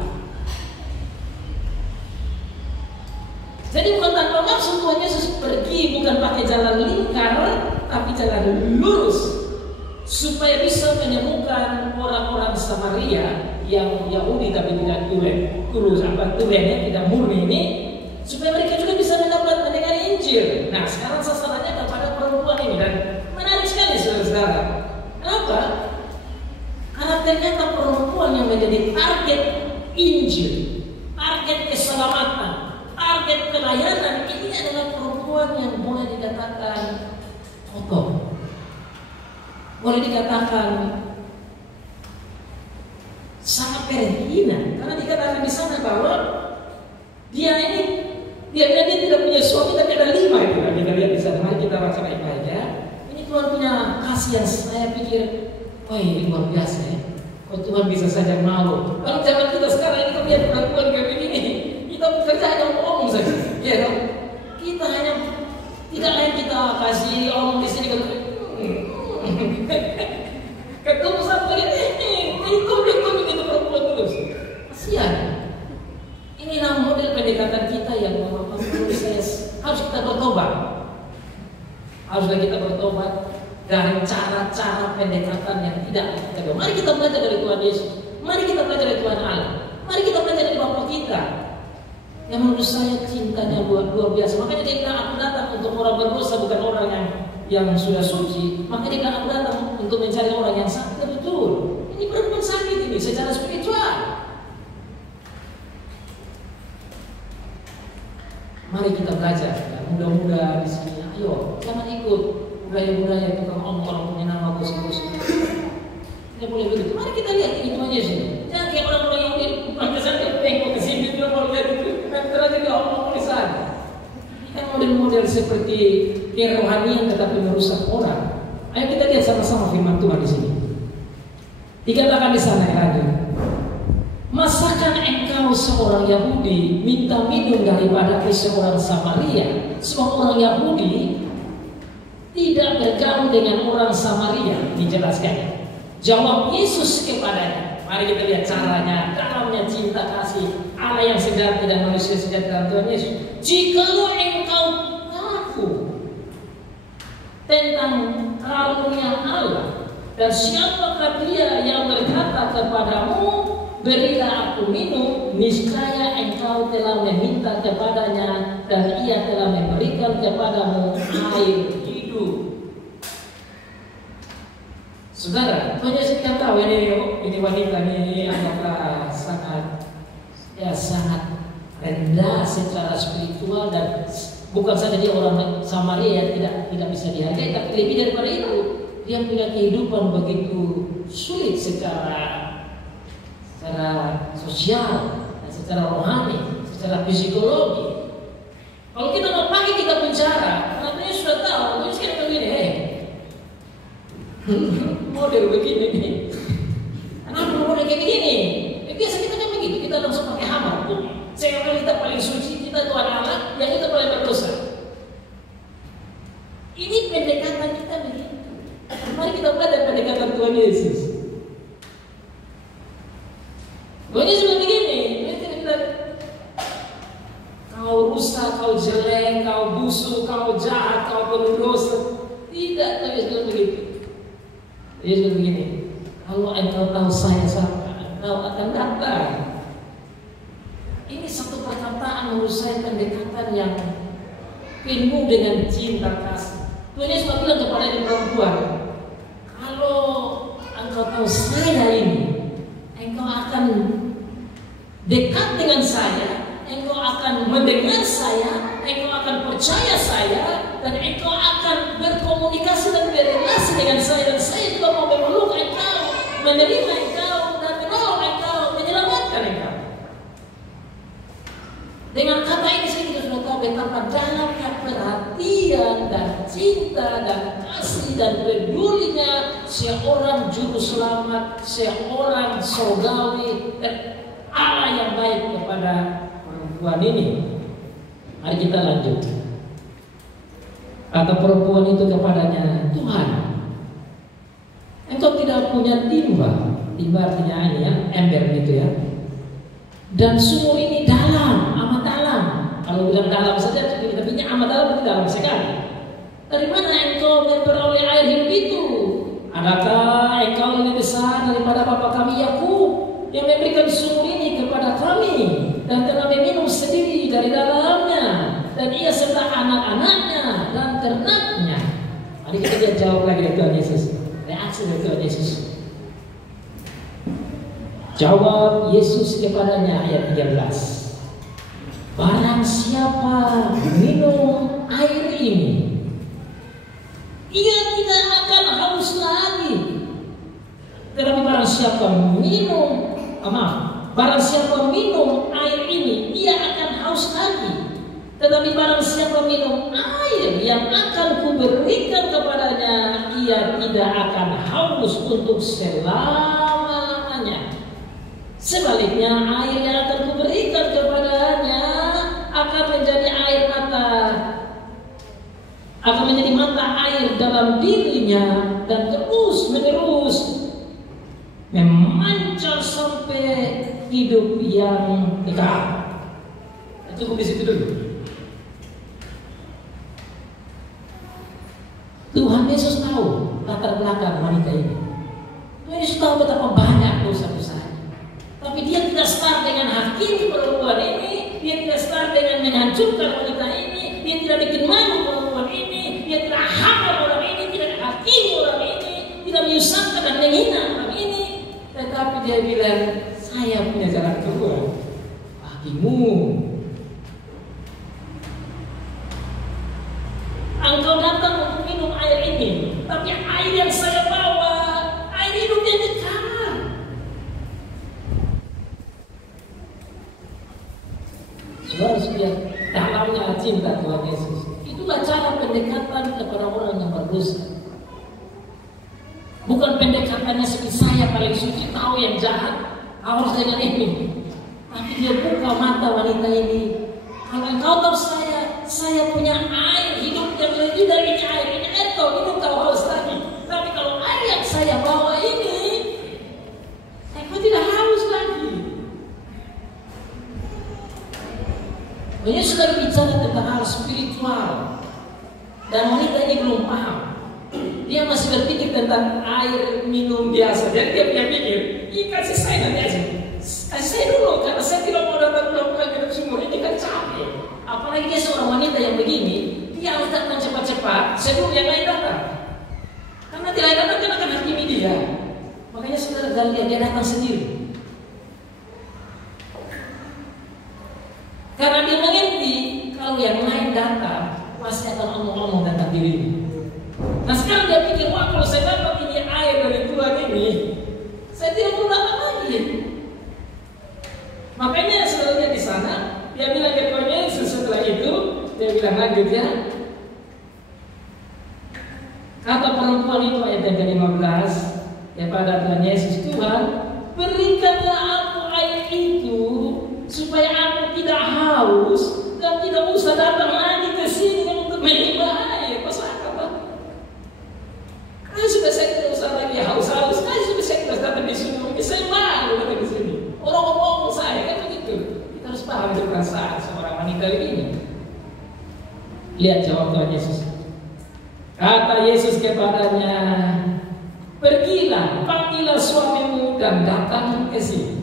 Jadi bukan tanpa maksud Tuhan Yesus pergi bukan pakai jalan lingkar, tapi jalan lurus supaya bisa menemukan orang-orang Samaria yang Yahudi tapi tidak tulus Tuhannya tidak murni ini, supaya mereka juga bisa mendengar Injil. Nah, sekarang sasarannya kepada perempuan ini dan menarik sekali saudara-saudara. Kenapa? Karena ternyata perempuan yang menjadi target Injil, target keselamatan, target pelayanan ini adalah perempuan yang boleh dikatakan kotor, boleh dikatakan sangat terhina, karena dikatakan di sana bahwa dia tidak punya suami tapi ada 5 itu kan kita lihat di sana. Mari kita baca baik-baik ya. Ini Tuhan punya kasih yang saya pikir, wah ini luar biasa ya. Kok Tuhan bisa saja mau. Kalau zaman kita sekarang ini kita lihat perempuan kayak begini, kita kerja hanya omong saja, ya kan? Kita hanya tidak lain kita kasih omong di sini kan. Ketemu sama ikut begitu perempuan terus. Kasihan. Inilah model pendekatan kita yang menurut saya harus kita bertobat. Haruslah kita bertobat dari cara-cara pendekatan yang tidak kita. Mari kita belajar dari Tuhan Yesus. Mari kita belajar dari Tuhan Allah. Mari kita belajar dari Bapa kita. Yang menurut saya cintanya luar biasa. Makanya dia bilang aku datang untuk orang berdosa, bukan orang yang sudah suci. Makanya dia bilang aku datang untuk mencari orang yang sakit. Betul. Ini perempuan sakit ini secara spiritual. Mari kita belajar. Ya, muda-muda di sini. Ayo, jangan ikut budaya-budaya tukang orang punya nama bos-bos. Tidak boleh begitu. Mari kita lihat ini Tuhan Yesus. Jangan kayak orang-orang yang pantesan dia tengok ke sini dia mau lihat itu. Nanti aja dia omong di sana. Ini kan model-model seperti kerohanian tetapi merusak orang. Ayo kita lihat sama-sama firman Tuhan di sini. Dikatakan di sana lagi. Masakan engkau seorang Yahudi minta minum daripada seorang Samaria? Sebab orang Yahudi tidak bergaul dengan orang Samaria. Dijelaskan. Jawab Yesus kepadanya. Mari kita lihat caranya, dalamnya cinta kasih Allah yang sejati dan manusia sejati dalam Tuhan Yesus. Jikalau engkau tahu tentang karunia Allah dan siapakah dia yang berkata kepadamu, berilah aku minum, niscaya engkau telah meminta kepadanya dan ia telah memberikan kepadamu air hidup. Saudara, Tuhan Yesus yang tahu ini wanita ini anggaplah sangat rendah secara spiritual dan bukan saja dia orang Samaria yang tidak bisa dihargai, tapi lebih daripada itu dia punya kehidupan begitu sulit secara sosial, dan secara rohani, secara psikologi. Kalau kita mau pakai kita bicara, katanya sudah tahu, ini sekarang begini, model begini nih. Kenapa model kayak begini? Biasa kita kan begitu, kita langsung pakai hammer. Saya kita paling suci, kita Tuhan Allah, yang kita paling berdosa. Ini pendekatan kita begitu. Mari kita belajar pendekatan Tuhan Yesus. Tuhan Yesus bilang begini, kau rusak, kau jelek, kau busuk, kau jahat, kau penuh dosa. Tidak, Tuhan Yesus bilang begitu. Yesus bilang begini, kalau engkau tahu saya siapa, engkau akan datang. Ini satu perkataan menurut saya pendekatan yang penuh dengan cinta kasih. Tuhan Yesus bilang kepada ini perempuan, kalau engkau tahu saya ini, engkau akan dekat dengan saya, engkau akan mendengar saya, engkau akan percaya saya, dan engkau akan berkomunikasi dan berrelasi dengan saya, dan saya juga mau memeluk engkau, menerima engkau, dan menolong engkau, menyelamatkan engkau. Dengan kata ini saya sudah tahu betapa dalamnya perhatian dan cinta dan kasih dan pedulinya seorang juru selamat, seorang surgawi dan Allah yang baik kepada perempuan ini. Mari kita lanjut. Kata perempuan itu kepadanya, Tuhan, engkau tidak punya timba. Timba artinya ini ya, ember gitu ya. Dan sumur ini dalam, amat dalam. Kalau bilang dalam saja, tapi amat dalam itu dalam sekali. Dari mana engkau memperoleh air hidup itu? Adakah engkau lebih besar daripada bapa kami Yakub yang memberikan sumur ini kepada kami dan kami minum sendiri dari dalamnya, dan ia serta anak-anaknya dan ternaknya? Mari kita lihat jawab lagi dari Tuhan Yesus. Reaksi dari Tuhan Yesus. Jawab Yesus kepadanya ayat 13. Barang siapa minum air ini, ia tidak akan haus lagi. Tetapi barang siapa minum, barang siapa minum air ini, ia akan haus lagi. Tetapi barang siapa minum air yang akan kuberikan kepadanya, ia tidak akan haus untuk selama-lamanya. Sebaliknya, air yang akan kuberikan kepadanya akan menjadi air mata, akan menjadi mata air dalam dirinya dan terus menerus memancar sampai hidup yang kekal. Cukup di situ dulu. Tuhan Yesus tahu latar belakang wanita ini. Tuhan Yesus tahu betapa banyak dosa-dosanya. Tapi dia tidak start dengan hakimi perempuan ini, dia tidak start dengan menghancurkan wanita ini, dia tidak bikin malu perempuan ini, dia tidak hamil orang ini, tidak hakimi orang ini, tidak menyusahkan dan menghina orang ini. Tetapi dia bilang, saya punya jalan keluar bagimu. Engkau datang untuk minum air ini, tapi air yang saya bawa, air hidup yang kekal. Saudara-saudara, dalamnya cinta Tuhan Yesus. Itulah cara pendekatan kepada orang yang berdosa. Bukan pendekatannya seperti saya paling suci, tahu yang jahat, harus dengan ini. Tapi dia buka mata wanita ini. Kalau engkau tahu saya punya air hidup yang lebih dari ini air kau hidup kau haus lagi. Tapi kalau air yang saya bawa ini, engkau tidak haus lagi. Ini sudah bicara tentang hal spiritual, dan wanita ini belum paham. Dia masih berpikir tentang air minum biasa. Jadi dia pikir, kasih saya nanti aja. Kasih saya dulu, karena saya tidak mau datang ke sumur ini kan capek. Apalagi dia seorang wanita yang begini, dia harus datang cepat-cepat sebelum yang lain datang. Karena dia lain datang kan akan hakimi dia. Makanya saudara dia datang sendiri. Karena dia mengerti kalau yang lain datang pasti akan omong-omong tentang dirinya. Nah sekarang dia pikir, wah kalau saya dapat ini air dari Tuhan ini, saya tidak perlu datang lagi. Makanya sebenarnya di sana dia bilang ke Tuhan Yesus. Setelah itu dia bilang lanjut ya. Kata perempuan itu ayat yang ke-15 kepada Tuhan Yesus, Tuhan berikanlah aku air itu supaya aku tidak haus dan tidak usah datang lagi ke sini untuk menimba air. Pasal apa? Karena sudah saya tidak usah lagi haus-haus. Karena sudah saya tidak datang di sini. Saya malu datang di sini. Orang ngomong saya kan begitu. Kita harus paham dengan saat seorang wanita ini. Lihat jawab Tuhan Yesus. Kata Yesus kepadanya, pergilah, panggillah suamimu dan datang ke sini.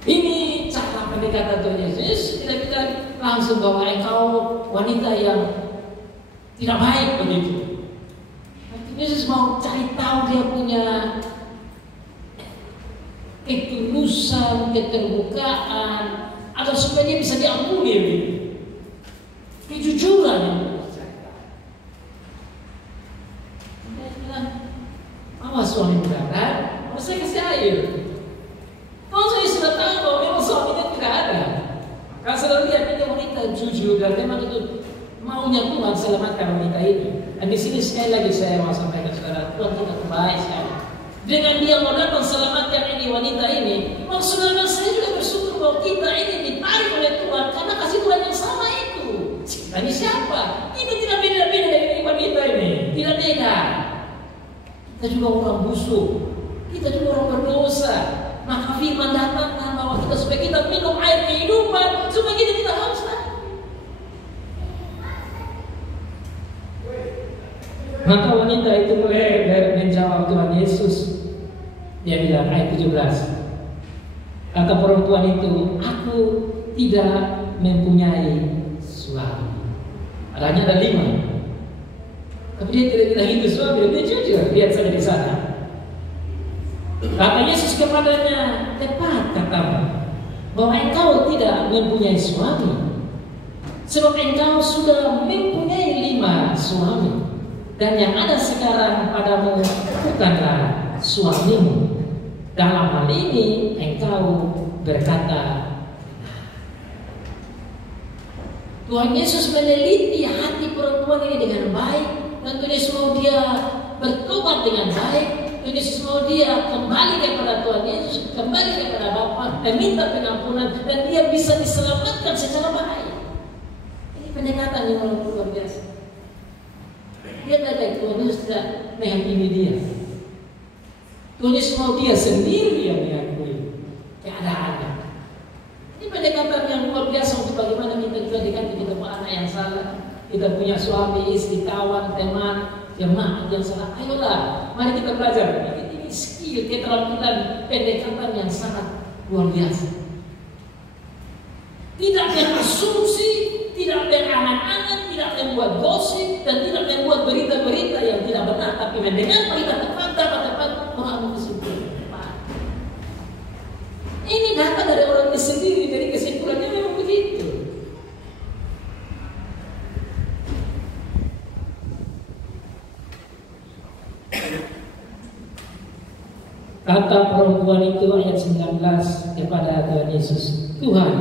Ini cara pendekatan Tuhan Yesus. Tidak kita langsung bahwa engkau wanita yang tidak baik begitu. Yesus mau cari tahu dia punya ketulusan, keterbukaan, agar supaya dia bisa diampuni. Kejujuran yang dia bilang, awas suami berada, harus saya kasih air. Kalau saya sudah tahu bahwa memang suaminya tidak ada, kalau sudah lihat ini wanita jujur dan memang itu maunya Tuhan selamatkan wanita ini. Dan di sini sekali lagi saya mau sampaikan saudara, Tuhan kita baik sekali. Dengan dia mau datang selamatkan ini wanita ini, saudara saya juga bersyukur bahwa kita ini ditarik oleh Tuhan karena kasih Tuhan yang sama itu. Tadi siapa? Ini tidak beda-beda dari wanita ini, tidak beda. Kita juga orang busuk, kita juga orang berdosa. Maka firman datangkan bahwa kita supaya kita minum air kehidupan, supaya kita tidak haus lagi. Maka wanita itu mulai menjawab Tuhan Yesus. Dia bilang ayat 17. Kata perempuan itu, aku tidak mempunyai suami. Adanya ada 5. Tapi dia tidak bilang itu suami, dia jujur. Lihat saja di sana. Kata Yesus kepadanya, tepat katamu, bahwa engkau tidak mempunyai suami. Sebab engkau sudah mempunyai 5 suami. Dan yang ada sekarang padamu bukanlah suamimu. Dalam hal ini engkau berkata. Tuhan Yesus meneliti hati perempuan ini dengan baik. Dan Tuhan Yesus mau dia bertobat dengan baik. Tuhan Yesus mau dia kembali kepada Tuhan Yesus, kembali kepada Bapa dan minta pengampunan. Dan dia bisa diselamatkan secara baik. Ini pendekatan yang luar biasa. Dia datang Tuhan Yesus tidak menghakimi dia. Tuhan Yesus mau dia sendiri yang mengakui keadaannya. Ini pendekatan yang luar biasa untuk bagaimana kita jadikan kita punya anak yang salah, kita punya suami, istri, kawan, teman, jemaat yang salah. Ayolah, mari kita belajar. Ini skill, keterampilan, pendekatan yang sangat luar biasa. Tidak berasumsi, tidak berangan-angan, tidak membuat gosip, dan tidak membuat berita-berita yang tidak benar, tapi mendengar berita tepat orang kesimpulan. Ini datang dari orang itu sendiri, dari kesimpulannya memang begitu. Kata perempuan itu ayat 19 kepada Tuhan Yesus, Tuhan,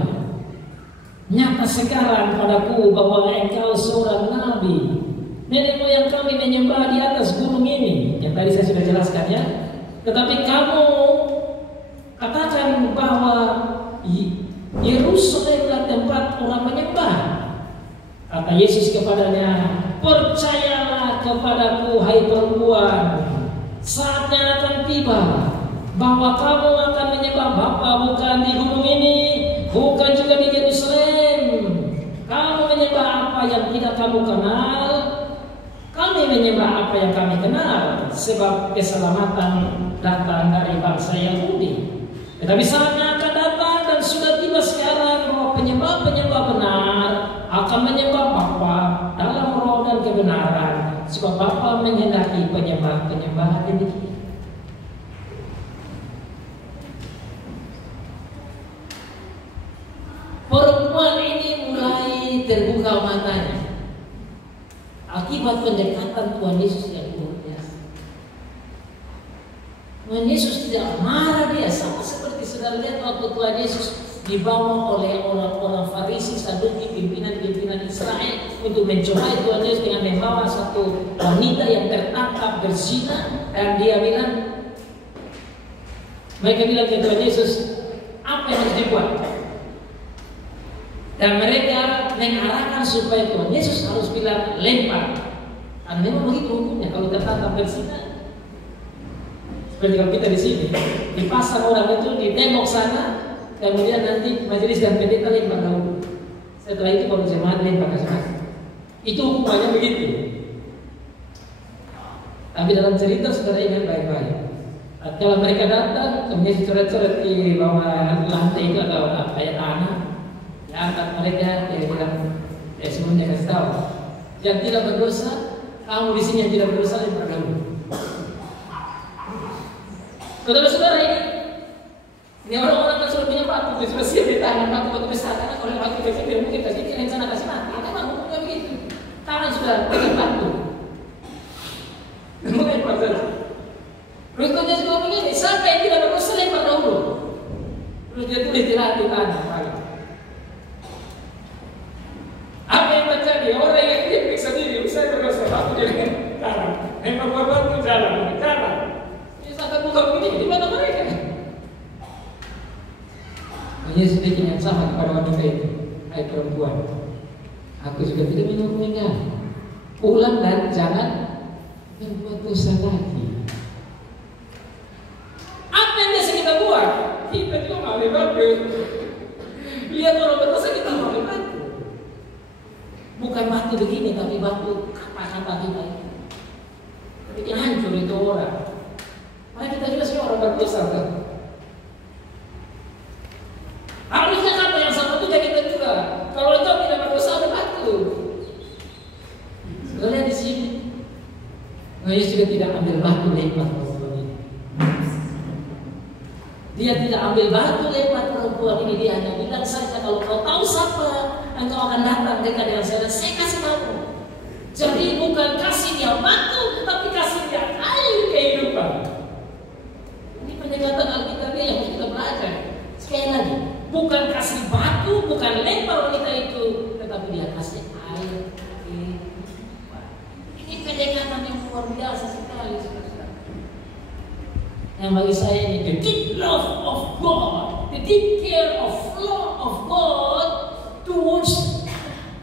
nyata sekarang padaku bahwa engkau seorang nabi. Nenek moyang kami menyembah di atas gunung ini, yang tadi saya sudah jelaskan ya. Tetapi kamu katakan bahwa Yerusalemlah tempat orang menyembah. Kata Yesus kepadanya, percayalah kepadaku hai perempuan, saatnya akan tiba bahwa kamu akan menyembah Bapa bukan di gunung ini, bukan juga di Yerusalem. Kamu menyembah apa yang tidak kamu kenal, kami menyembah apa yang kami kenal, sebab keselamatan datang dari bangsa Yahudi. Tetapi saatnya akan datang dan sudah tiba sekarang bahwa penyembah-penyembah benar akan menyembah Bapa dalam roh dan kebenaran, sebab Bapa menghendaki penyembah-penyembah demikian. Perempuan ini mulai terbuka matanya akibat pendekatan Tuhan Yesus yang luar biasa. Tuhan Yesus tidak marah dia, sama seperti saudara lihat waktu Tuhan Yesus dibawa oleh orang-orang Farisi, Saduki, pimpinan-pimpinan Israel untuk mencobai Tuhan Yesus dengan membawa satu wanita yang tertangkap berzina, dan dia bilang, mereka bilang ke Tuhan Yesus, apa yang harus dibuat? Dan mereka mengarahkan supaya Tuhan Yesus harus bilang lempar. Karena memang begitu hukumnya kalau tertangkap berzina. Seperti kalau kita di sini, di pasar orang itu ditembok sana, kemudian nanti majelis dan pendeta lempar dahulu. Setelah itu baru jemaat lempar ke sana. Itu hukumannya begitu. Tapi dalam cerita saudara ingat baik-baik. Kalau mereka datang, kemudian coret-coret di bawah lantai itu ada kayak tanah. Angkat mereka, dia bilang, sebelumnya kasih tahu, yang tidak berdosa, kamu di sini yang tidak berdosa lempar dahulu. Saudara-saudara ini orang-orang kan sudah punya batu, sudah siap di tangan batu besar, karena kalau batu besar tidak mungkin kasih dia rencana kasih mati. Ada bang hukumnya begitu, tangan sudah pegang batu, mungkin pasal. Terus dia juga begini, siapa yang tidak berdosa lempar dahulu. Terus dia tulis di tangan. Apa yang terjadi? Orang yang dia periksa pulang dan jangan berbuat dosa lagi. Apa yang biasa kita buat? Kita juga ngambil batu. Lihat orang berdosa kita ngambil batu. Bukan batu begini, tapi batu kata-kata kita. Bikin hancur itu orang. Maka kita juga semua orang berdosa kan? Harusnya kata yang sama itu kita juga. Kalau itu tidak berdosa ada batu. Sebenarnya di sini, Yesus juga tidak ambil batu lempar perempuan ini. Dia tidak ambil batu lempar perempuan ini. Dia hanya bilang saja, kalau kau tahu siapa, engkau akan datang dekat dengan saya kasih kamu. Jadi bukan kasih dia batu, tapi kasih dia air kehidupan. Ini pendekatan Alkitab yang kita belajar. Sekali lagi, bukan kasih batu, bukan lempar wanita itu, tetapi dia kasih air kehidupan. Ini pendekatan yang luar biasa sekali, saudara. Yang bagi saya ini the deep love of God, the deep care of love of God towards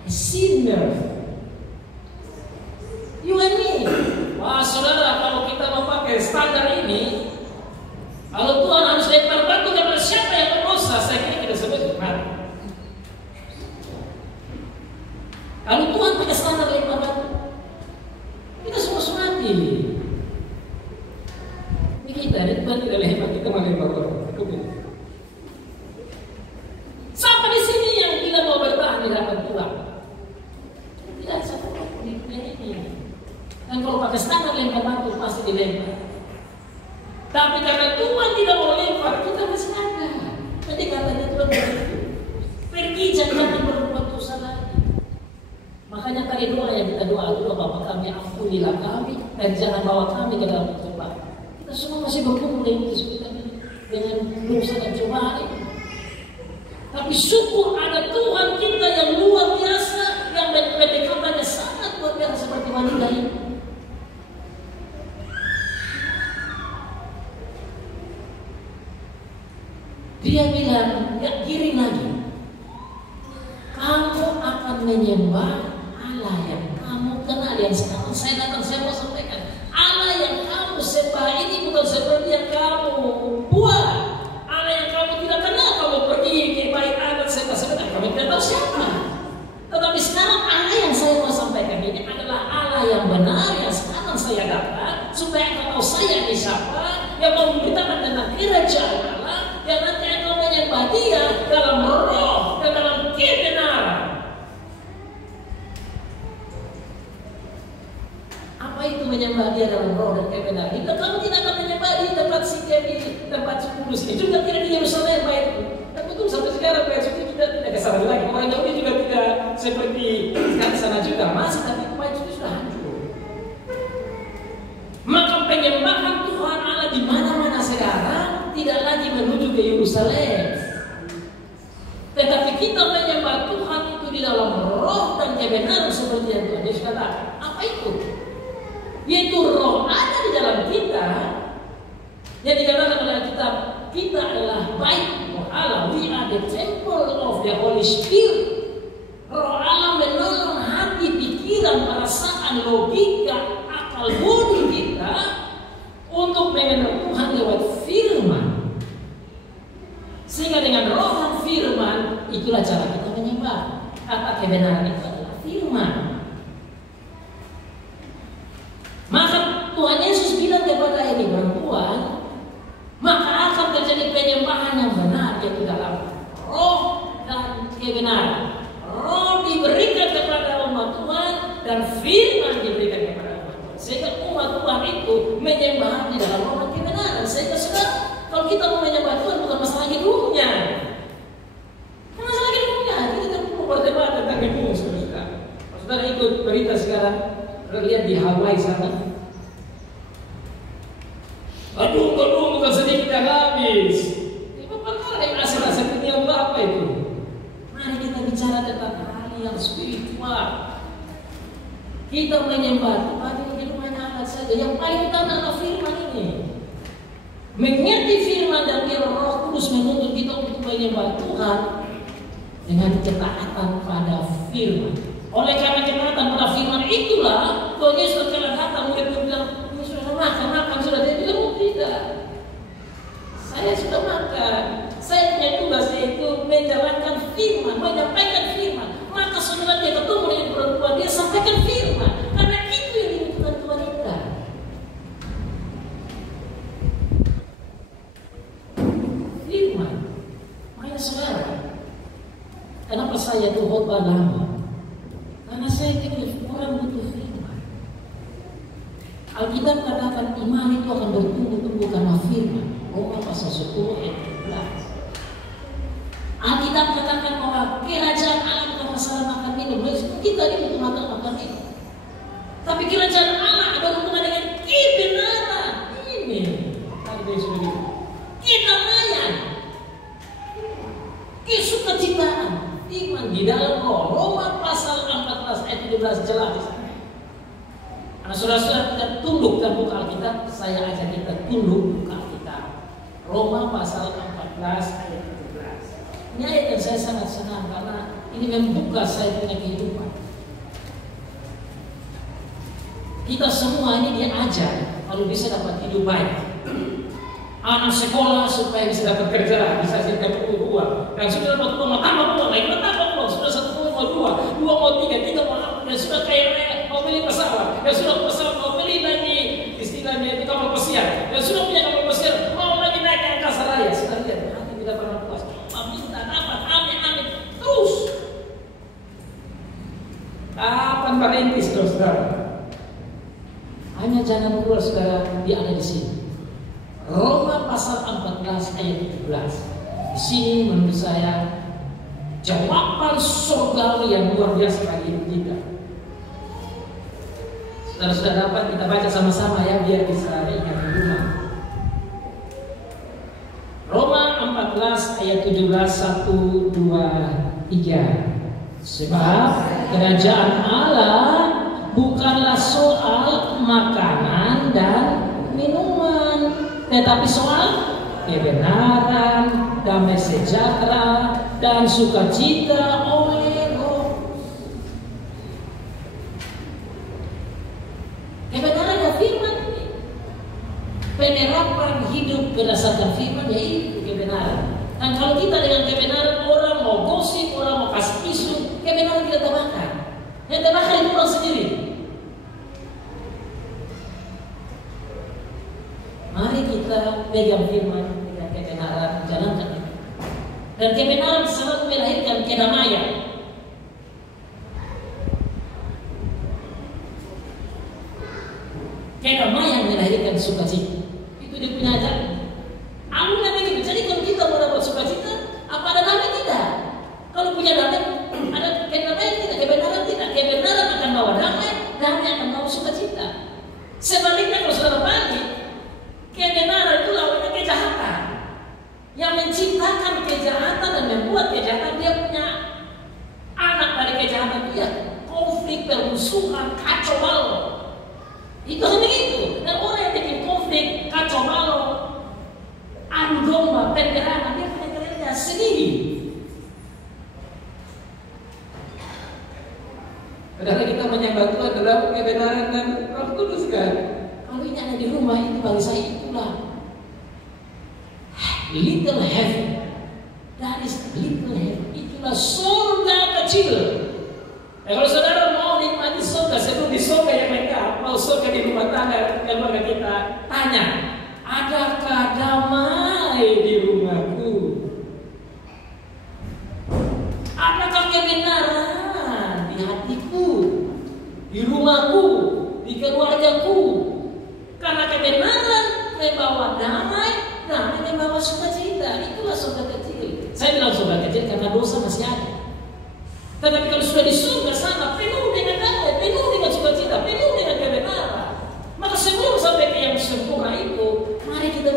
a sinner. You and me. Wah, saudara, kalau kita memakai standar ini, kalau Tuhan harus lempar batu kepada siapa yang berdosa, saya kira kita sebut mati. Kalau Tuhan punya standar lempar batu, kita semua mati. Ini kita, Tuhan tidak lempar, kita melempar batu. Sampai di sini yang tidak mau bertahan di hadapan Tuhan. Tidak satu pun di dunia ini. Dan kalau pakai standar lempar batu pasti dilempar. Tapi karena Tuhan tidak mau lempar, kita masih ada. Nanti katanya Tuhan begitu. Pergi jangan berbuat dosa lagi. Makanya tadi doa yang kita doa itu, Bapa kami ampunilah kami dan jangan bawa kami ke dalam pencobaan. Kita semua masih berkumpul dengan dosa dan cobaan ini. Tapi syukur ada Tuhan kita yang luar biasa, yang pendekatannya sangat luar biasa seperti wanita ini. Dia bilang, gak giring lagi. Kamu akan menyembah Allah yang kamu kenal. Yang sekarang saya mau sampaikan. Allah yang kamu sembah ini bukan seperti yang kamu buat. Allah yang kamu tidak kenal, kamu pergi ke bait adat sembah-sembah, kamu tidak tahu siapa. Tetapi sekarang Allah yang saya mau sampaikan ini adalah Allah yang benar, yang sekarang saya dapat, supaya engkau tahu saya ini siapa, yang mau memberitakan tentang kerajaan Allah, yang nanti engkau menyembah Dia dalam roh dan dalam kebenaran. Apa itu menyembah Dia dalam roh dan kebenaran? Jika kamu tidak akan menyembah di tempat Sikem, di tempat kudus ini, juga tidak di Yerusalem bait itu. Dan betul sampai sekarang bait itu juga tidak ke sana lagi. Orang Yahudi juga tidak seperti di sana juga masih, tapi bait itu sudah hancur. Maka penyembahan Tuhan Allah di mana-mana sekarang tidak lagi menuju ke Yerusalem, tetapi kita menyembah Tuhan itu di dalam roh dan kebenaran seperti yang Tuhan Yesus katakan. Apa itu? Yaitu roh ada di dalam kita, yang dikatakan oleh Alkitab, kita adalah bait roh Allah. We are the temple of the Holy Spirit. Roh Allah menolong hati, pikiran, perasaan, logika, akal budi kita untuk mengenal Tuhan lewat firman. Sehingga dengan roh dan firman, itulah cara kita menyembah. Kata kebenaran itu adalah firman. Maka Tuhan Yesus bilang kepada ini perempuan, maka akan terjadi penyembahan yang benar, yaitu dalam roh dan kebenaran. Roh diberikan kepada umat Tuhan dan firman diberikan kepada umat Tuhan. Sehingga umat Tuhan itu menyembah di dalam roh dan kebenaran. Sehingga sudah, kalau kita mau menyembah Tuhan bukan masalah hidupnya. Masalah hidupnya, kita tidak perlu berdebat tentang hidup, saudara. Saudara ikut berita sekarang, lihat di Hawaii sana. Aduh, bukan sedikit yang habis. Itu perkara yang asal-asal dunia apa itu? Mari kita bicara tentang hal yang spiritual. Kita menyembah Tuhan ini hanya alat saja. Yang paling utama adalah firman ini. Mengerti firman dan biar Roh Kudus menuntut kita untuk menyembah Tuhan dengan ketaatan pada firman. Oleh karena kenatan pada firman itulah, Tuhan Yesus telah datang, murid bilang, ini sudah makan sudah. Dia bilang, oh tidak, saya sudah makan. Saya punya tugas yaitu menjalankan firman, menyampaikan firman. Maka setelah dia ketemu dengan perempuan, dia sampaikan firman. Karena itu yang dibutuhkan Tuhan kita. Firman. Makanya saudara, kenapa saya itu khotbah lama? Karena saya pikir orang butuh firman. Alkitab katakan iman itu akan bertumbuh karena firman. Roma pasal 10 ayat 13. Alkitab katakan bahwa kerajaan Allah bukan masalah makan minum. Kita ini butuh makan minum. Tapi kerajaan Allah ada hubungan dengan kebenaran. Ini tadi sudah gitu. Kedamaian, kesukacitaan, iman di dalam roh. Roma pasal 14 ayat 17 jelas. Karena saudara-saudara kita tundukkan buka Alkitab, saya ajak kita tunduk buka Alkitab. Roma pasal 14 ayat 17. Ini ayat yang saya sangat senang karena ini membuka saya punya kehidupan. Kita semua ini diajar kalau bisa dapat hidup baik. Anak sekolah supaya bisa dapat kerja, bisa dapat uang. Dan sudah dapat uang, tambah uang, lagi tambah uang. Sudah 1 mau 2 mau 3 mau 4. Dan sudah kaya mau beli pesawat. Dan sudah pesawat mau beli lagi istilahnya itu kapal pesiar. Dan sudah punya kapal pesiar mau lagi naik ke angkasa raya. Sudah lihat, hati tidak pernah puas. Minta dapat, amin terus. Kapan berhenti saudara? Hanya jangan keluar saudara, dia ada di sini. Roma pasal 14 ayat 17. Di sini menurut saya jawaban surgawi yang luar biasa bagi hidup kita. Saudara dapat kita baca sama-sama ya biar bisa ingat di rumah. Roma 14 ayat 17 1, 2, 3. Sebab kerajaan Allah bukanlah soal makanan dan minuman, tetapi soal kebenaran, damai sejahtera, dan sukacita oleh Roh. Kebenaran dan firman ini, penerapan hidup berdasarkan firman yaitu kebenaran. Dan kalau kita dengan kebenaran, orang mau gosip, orang mau kasih isu, kebenaran kita terbakar. Yang terbakar itu orang sendiri. Mari kita pegang firman dengan kebenaran, jalankan itu. Dan kebenaran selalu melahirkan kedamaian. Kedamaian melahirkan sukacita. Itu dia punya ajaran. Alurnya begitu. Jadi kalau kita mau dapat sukacita, apa ada damai tidak? Kalau punya damai, ada kedamaian tidak? Kebenaran tidak? Kebenaran akan bawa damai, damai akan bawa sukacita. Sebaliknya kalau saudara balik, kebenaran itu lawannya kejahatan. Yang menciptakan kejahatan dan membuat kejahatan, dia punya anak dari kejahatan itu ya konflik, permusuhan, kacau balau. Itu hanya itu. Dan orang yang bikin konflik, kacau balau, adu domba, penyerangan, dia punya kerja sendiri. Padahal kita menyembah Tuhan dalam kebenaran dan Roh Kudus kan. Kalau ini ada di rumah itu bagi saya itulah little heaven. That is little heaven. Itulah surga kecil. Kalau saudara mau nikmati surga sebelum di surga yang megah, mau surga di rumah tangga keluarga kita, tanya, adakah damai di rumahku? Adakah kebenaran di hatiku, di rumahku, di keluargaku? Karena kebenaran membawa damai, damai membawa sukacita. Itulah surga kecil. Saya bilang surga kecil karena dosa masih ada. Tetapi kalau sudah di surga sana, penuh dengan damai, penuh dengan sukacita, penuh dengan kebenaran. Maka sebelum sampai ke yang sempurna itu, mari kita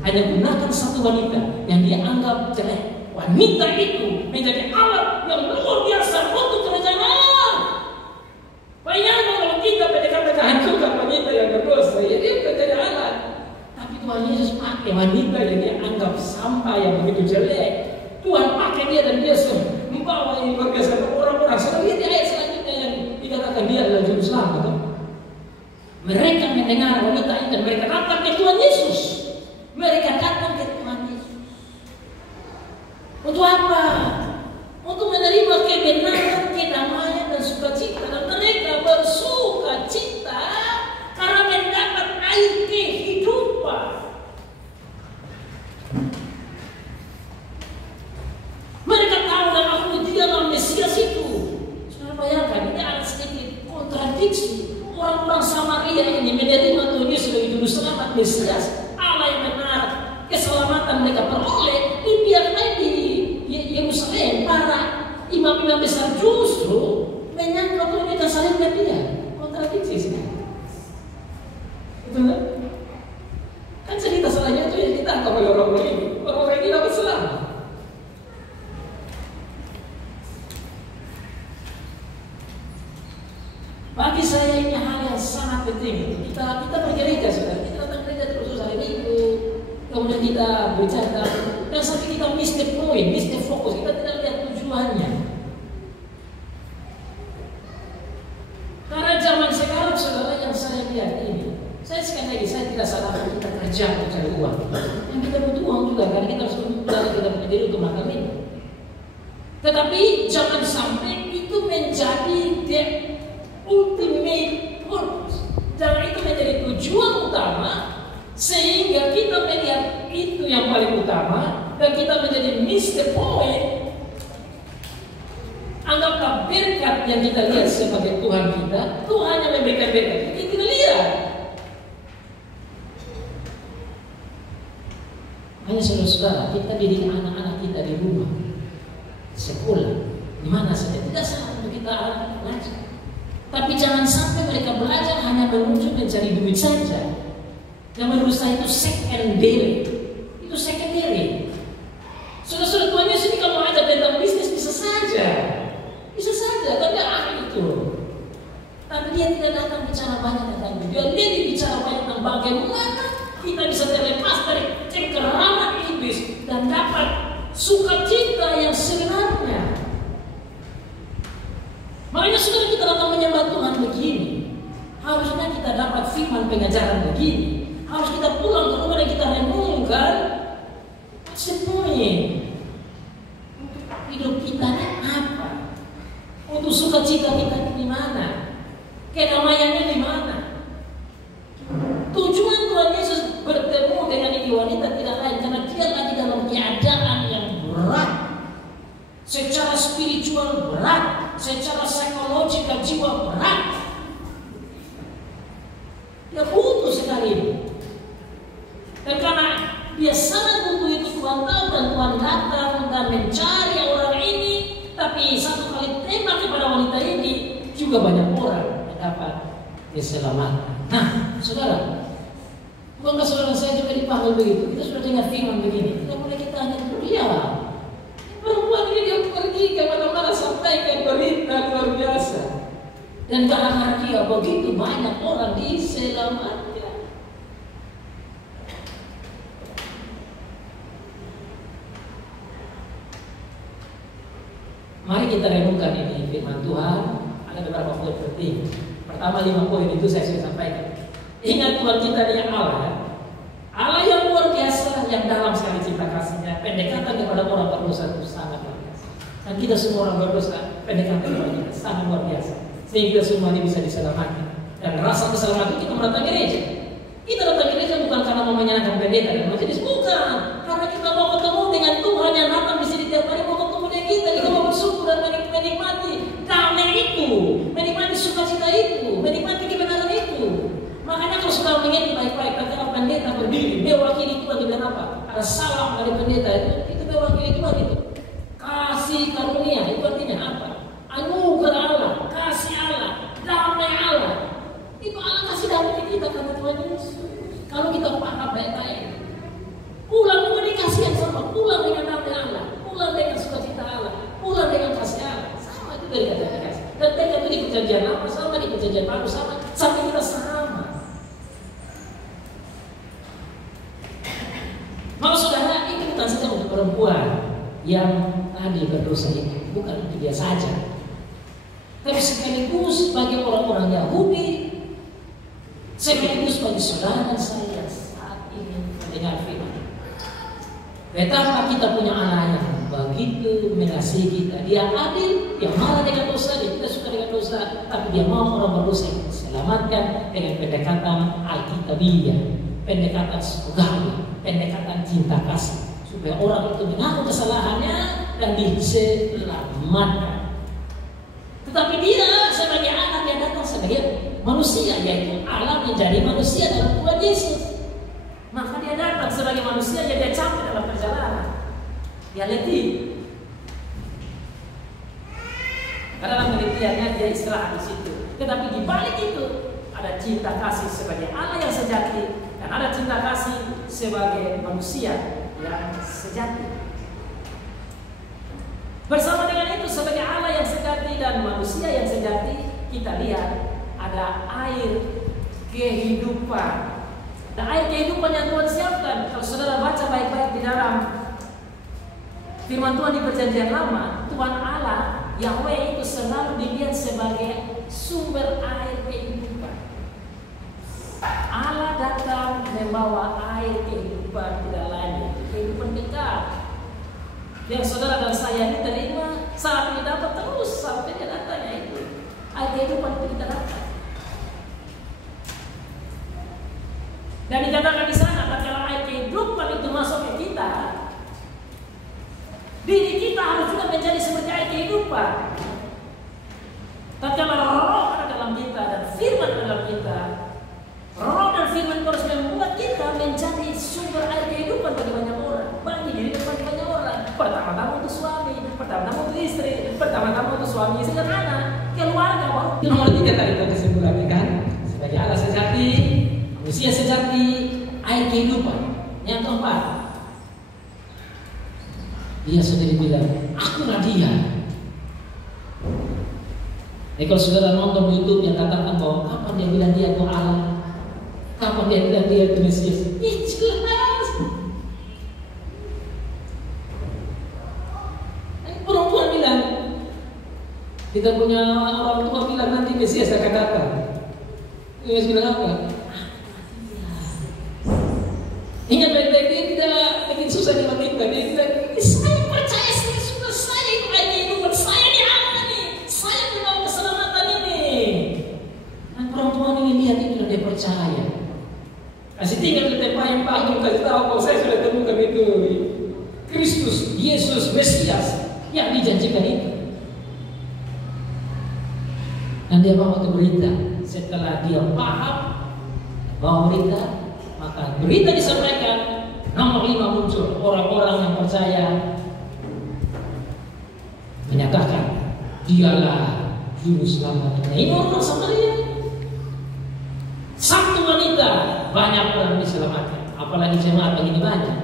hanya gunakan satu wanita yang dia anggap jelek. Wanita itu menjadi alat yang luar biasa untuk kerajaan Allah. Bayangkan kalau kita pendekatan kehancuran wanita yang berdosa, ya dia bukan jadi alat. Tapi Tuhan Yesus pakai wanita yang dia anggap sampah yang begitu jelek. Tuhan pakai dia dan dia membawa ini luar biasa orang-orang. Setelah lihat di ayat selanjutnya yang dikatakan dia adalah juru selamat. Mereka mendengar wanita itu dan mereka datang ke Tuhan Yesus. Mereka datang ke Tuhan Yesus. Untuk apa? Untuk menerima kebenaran, kedamaian dan sukacita. Dan mereka bersukacita karena mendapat air kehidupan. Mereka tahu dan aku dia adalah Mesias itu. Saudara bayangkan, ini ada sedikit kontradiksi. Orang-orang Samaria ini menerima Tuhan Yesus sebagai juru selamat Mesias, Allah yang benar, keselamatan mereka peroleh. Dibiarkan di Yerusalem, para imam-imam besar justru menyangka Tuhan kita salibkan dia. Kontradiksi sih. Betul kan? Kan cerita salahnya itu yang ditangkap oleh orang-orang ini. Orang-orang ini dapat selamat. Bagi saya ini hal yang sangat penting. Kita bergereja, saudara. Kita datang gereja terus hari Minggu. Kemudian kita bercanda. Dan sampai kita miss the point, miss the focus. Kita tidak lihat tujuannya. Karena zaman sekarang, saudara, yang saya lihat ini. Saya sekali lagi, saya tidak salah kita kerja untuk cari uang. Yang kita butuh uang juga, karena kita harus belajar kita punya diri untuk makan ini. Tetapi jangan sampai itu menjadi ultimate purpose. Jangan itu menjadi tujuan utama sehingga kita melihat itu yang paling utama dan kita menjadi miss the point. Anggaplah berkat yang kita lihat sebagai Tuhan kita, Tuhan yang memberikan berkat kita tidak lihat. Hanya saudara-saudara, kita didik anak-anak kita di rumah, sekolah, di mana saja, tidak salah untuk kita anak belajar. Tapi jangan sampai mereka belajar hanya menuju mencari duit saja. Yang menurut saya itu secondary. Itu secondary. Saudara-saudara, Tuhan Yesus ini kalau ajar tentang bisnis bisa saja. Bisa saja, tapi ahli itu. Tapi dia tidak datang bicara banyak tentang itu. Dia bicara banyak tentang bagaimana kita bisa terlepas dari cengkeraman iblis dan dapat sukacita yang sebenarnya. Makanya saudara, kita datang menyembah Tuhan begini. Harusnya kita dapat firman pengajaran begini. Harus kita pulang ke rumah dan kita renungkan. What's the point? Untuk hidup kita ini apa? Untuk sukacita kita di mana? Kedamaiannya di mana? Tujuan Tuhan Yesus bertemu dengan ini wanita tidak lain karena dia lagi dalam keadaan yang berat. Secara spiritual berat, secara psikologikal jiwa berat. Dia butuh sekali ini. Dan karena dia sangat butuh itu, Tuhan tahu dan Tuhan datang dan mencari orang ini. Tapi satu kali tembak kepada wanita ini, juga banyak orang yang dapat diselamatkan. Nah, saudara, bukankah saudara saya juga dipanggil begitu? Kita sudah dengar firman begini. Tidak boleh kita hanya dia. Perempuan ini dia pergi ke mana-mana sampaikan berita luar biasa. Dan karena dia begitu banyak orang diselamatkan. Mari kita renungkan ini firman Tuhan. Ada beberapa poin penting. Pertama 5 poin itu saya sudah sampaikan. Ingat Tuhan kita dia Allah. Allah yang luar biasa, yang dalam sekali cinta kasihnya. Pendekatan kepada orang berdosa itu sangat luar biasa. Dan kita semua orang berdosa, pendekatan kepada kita sangat luar biasa. Sehingga kita semua ini bisa diselamatkan. Dan rasa keselamatan kita datang gereja. Kita datang gereja bukan karena mau menyenangkan pendeta dan majelis, bukan. Karena kita mau ketemu dengan Tuhan yang datang di sini tiap hari, mau ketemu dengan kita. Kita mau bersyukur dan menikmati damai itu, menikmati sukacita itu, menikmati kebenaran itu. Makanya kalau sudah mengerti baik-baik, ketika pendeta berdiri, mewakili Tuhan dengan apa? Ada salam dari pendeta itu mewakili Tuhan itu. Kasih karunia itu artinya apa? Anugerah Allah, kasih Allah, damai Allah. Itu Allah kasih damai ke kita karena Tuhan Yesus. Kalau kita paham baik-baik, Mau saudara, ini bukan saja untuk perempuan yang tadi berdosa ini, bukan untuk dia saja, tapi sekaligus bagi orang-orang Yahudi, sekaligus bagi saudara dan saya saat ini mendengar firman. Betapa kita punya Allah yang begitu mengasihi kita. Dia adil, dia marah dengan dosa, dia tidak suka dengan dosa, tapi dia mau orang berdosa yang diselamatkan dengan pendekatan Alkitabiah, pendekatan surgawi, pendekatan cinta kasih, supaya orang itu mengaku kesalahannya dan diselamatkan. Tetapi dia sebagai anak yang datang sebagai manusia, yaitu Allah menjadi manusia dalam Tuhan Yesus. Maka dia datang sebagai manusia yang dia capek dalam perjalanan, dia letih. Karena dalam penelitiannya dia istirahat di situ. Tetapi di balik itu ada cinta kasih sebagai Allah yang sejati dan ada cinta kasih sebagai manusia yang sejati. Bersama dengan itu, sebagai Allah yang sejati dan manusia yang sejati, kita lihat ada air kehidupan. Dan air kehidupan yang Tuhan siapkan. Kalau saudara baca baik-baik di dalam firman Tuhan di Perjanjian Lama, Tuhan Allah Yahweh itu selalu dilihat sebagai sumber air kehidupan. Allah datang membawa air kehidupan tidak lain, kehidupan kekal. Yang saudara dan saya ini terima saat ini dapat terus sampai dia datangnya itu. Air kehidupan itu kita dapat. Dan dikatakan di sana, kalau air kehidupan itu masuk ke kita, diri kita harus juga menjadi seperti air kehidupan. Tatkala roh ada dalam kita dan firman ada dalam kita, roh dan firman harus membuat kita menjadi sumber air kehidupan bagi banyak orang, bagi diri dan bagi banyak orang. Pertama-tama untuk suami, pertama-tama untuk istri, pertama-tama untuk suami, istri dan anak, keluarga. Itu nomor 3 tadi kita kesimpulannya kan, sebagai Allah sejati, manusia sejati, air kehidupan. Yang keempat, dia sendiri bilang, akulah dia. Kalau saudara nonton YouTube yang katakan bahwa kapan dia bilang dia itu Allah, kapan dia bilang dia itu Mesias, jelas. Perempuan bilang, kita punya orang tua bilang nanti Mesias akan datang. Mesias bilang apa? Ingat baik-baik, dia tidak bikin susah di hati kita. Dia bilang, saya percaya sudah saya itu air kehidupan, saya di Allah nih, saya membawa keselamatan ini. Dan perempuan ini lihat itu dan dia percaya. Kasih tinggal di tempat yang pagi, kasih tahu kalau saya sudah temukan itu Kristus, Yesus, Mesias yang dijanjikan itu. Dan dia bawa itu berita. Setelah dia paham bawa berita, maka berita disampaikan. Nomor 5 muncul orang-orang yang percaya, menyatakan dialah juru selamat. Nah, ini orang Samaria. Satu wanita, banyak orang diselamatkan. Apalagi jemaat begini banyak.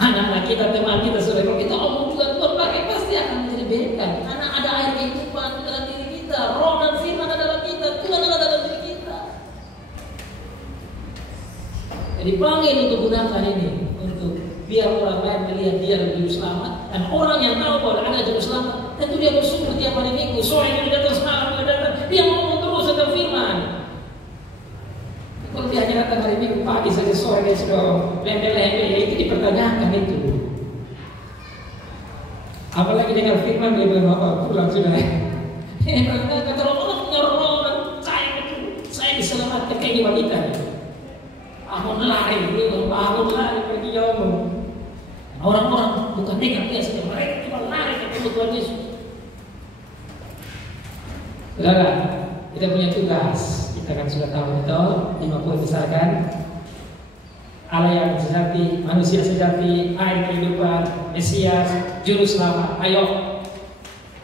Anak-anak kita, teman kita, saudara, kalau kita omong juga Tuhan pakai, pasti akan menjadi berkat. Karena ada air kehidupan dalam diri kita, roh dan firman ada dalam kita, Tuhan ada dalam diri kita. Jadi panggil untuk gunakan ini untuk biar orang lain melihat dia adalah juru selamat, dan orang yang tahu bahwa ada juru selamat, tentu dia bersyukur tiap hari minggu. Sore ini datang, semalam dia datang, dia ngomong terus tentang firman. Kalau dia hanya datang hari minggu pagi saja, sore dia sudah lempel-lempel, ya itu dipertanyakan itu. Apalagi dengan firman dia bilang apa pulang sudah. Kalau orang punya roh dan saya diselamatkan kayak di wanita. Aku lari, pergi jauh. Orang-orang bukan dengar dia saja, mereka cuma lari ke Tuhan Yesus. Saudara, kita punya tugas. Kita kan sudah tahu itu 5 poin besar kan. Allah yang sejati, manusia sejati, air kehidupan, Mesias, juru selamat. Ayo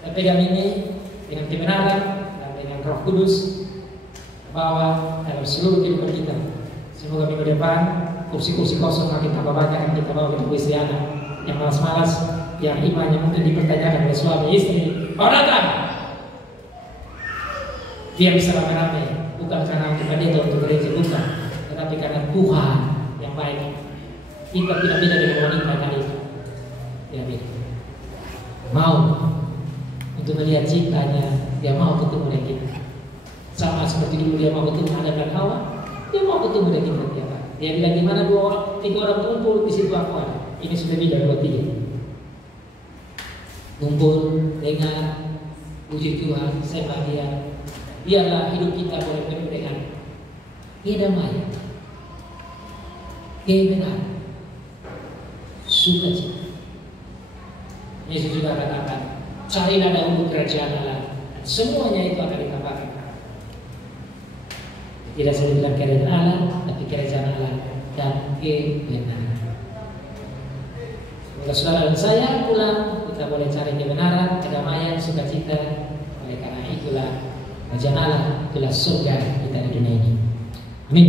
kita pegang ini dengan kebenaran dan dengan Roh Kudus, bawa dalam seluruh kehidupan kita. Semoga minggu depan kursi-kursi kosong makin tambah banyak yang kita bawa ke istri anak yang malas-malas, yang imannya mungkin dipertanyakan oleh suami istri. Kau datang, dia bisa rame-rame, bukan karena untuk dia atau untuk gereja, bukan, tetapi karena Tuhan yang baik. lain. Kita tidak beda dengan wanita tadi. Tidak beda. Mau untuk melihat cintanya, dia mau ketemu dengan kita. Sama seperti dulu dia mau ketemu Adam dan Hawa, dia mau ketemu dengan kita tiap hari. Dia bilang gimana tiga orang kumpul di situ aku ada. Ini sudah beda 2-3. Kumpul dengan puji Tuhan, saya bahagia. Biarlah hidup kita boleh penuh dengan kedamaian, kebenaran, sukacita. Yesus juga katakan, carilah dahulu kerajaan Allah, semuanya itu akan ditambahkan. Tidak saya bilang kerajaan Allah, tapi kerajaan Allah dan kebenaran. Semoga saudara dan saya pulang, kita boleh cari kebenaran, kedamaian, sukacita. Oleh karena itulah kerajaan Allah, itulah surga kita di dunia ini. Amin.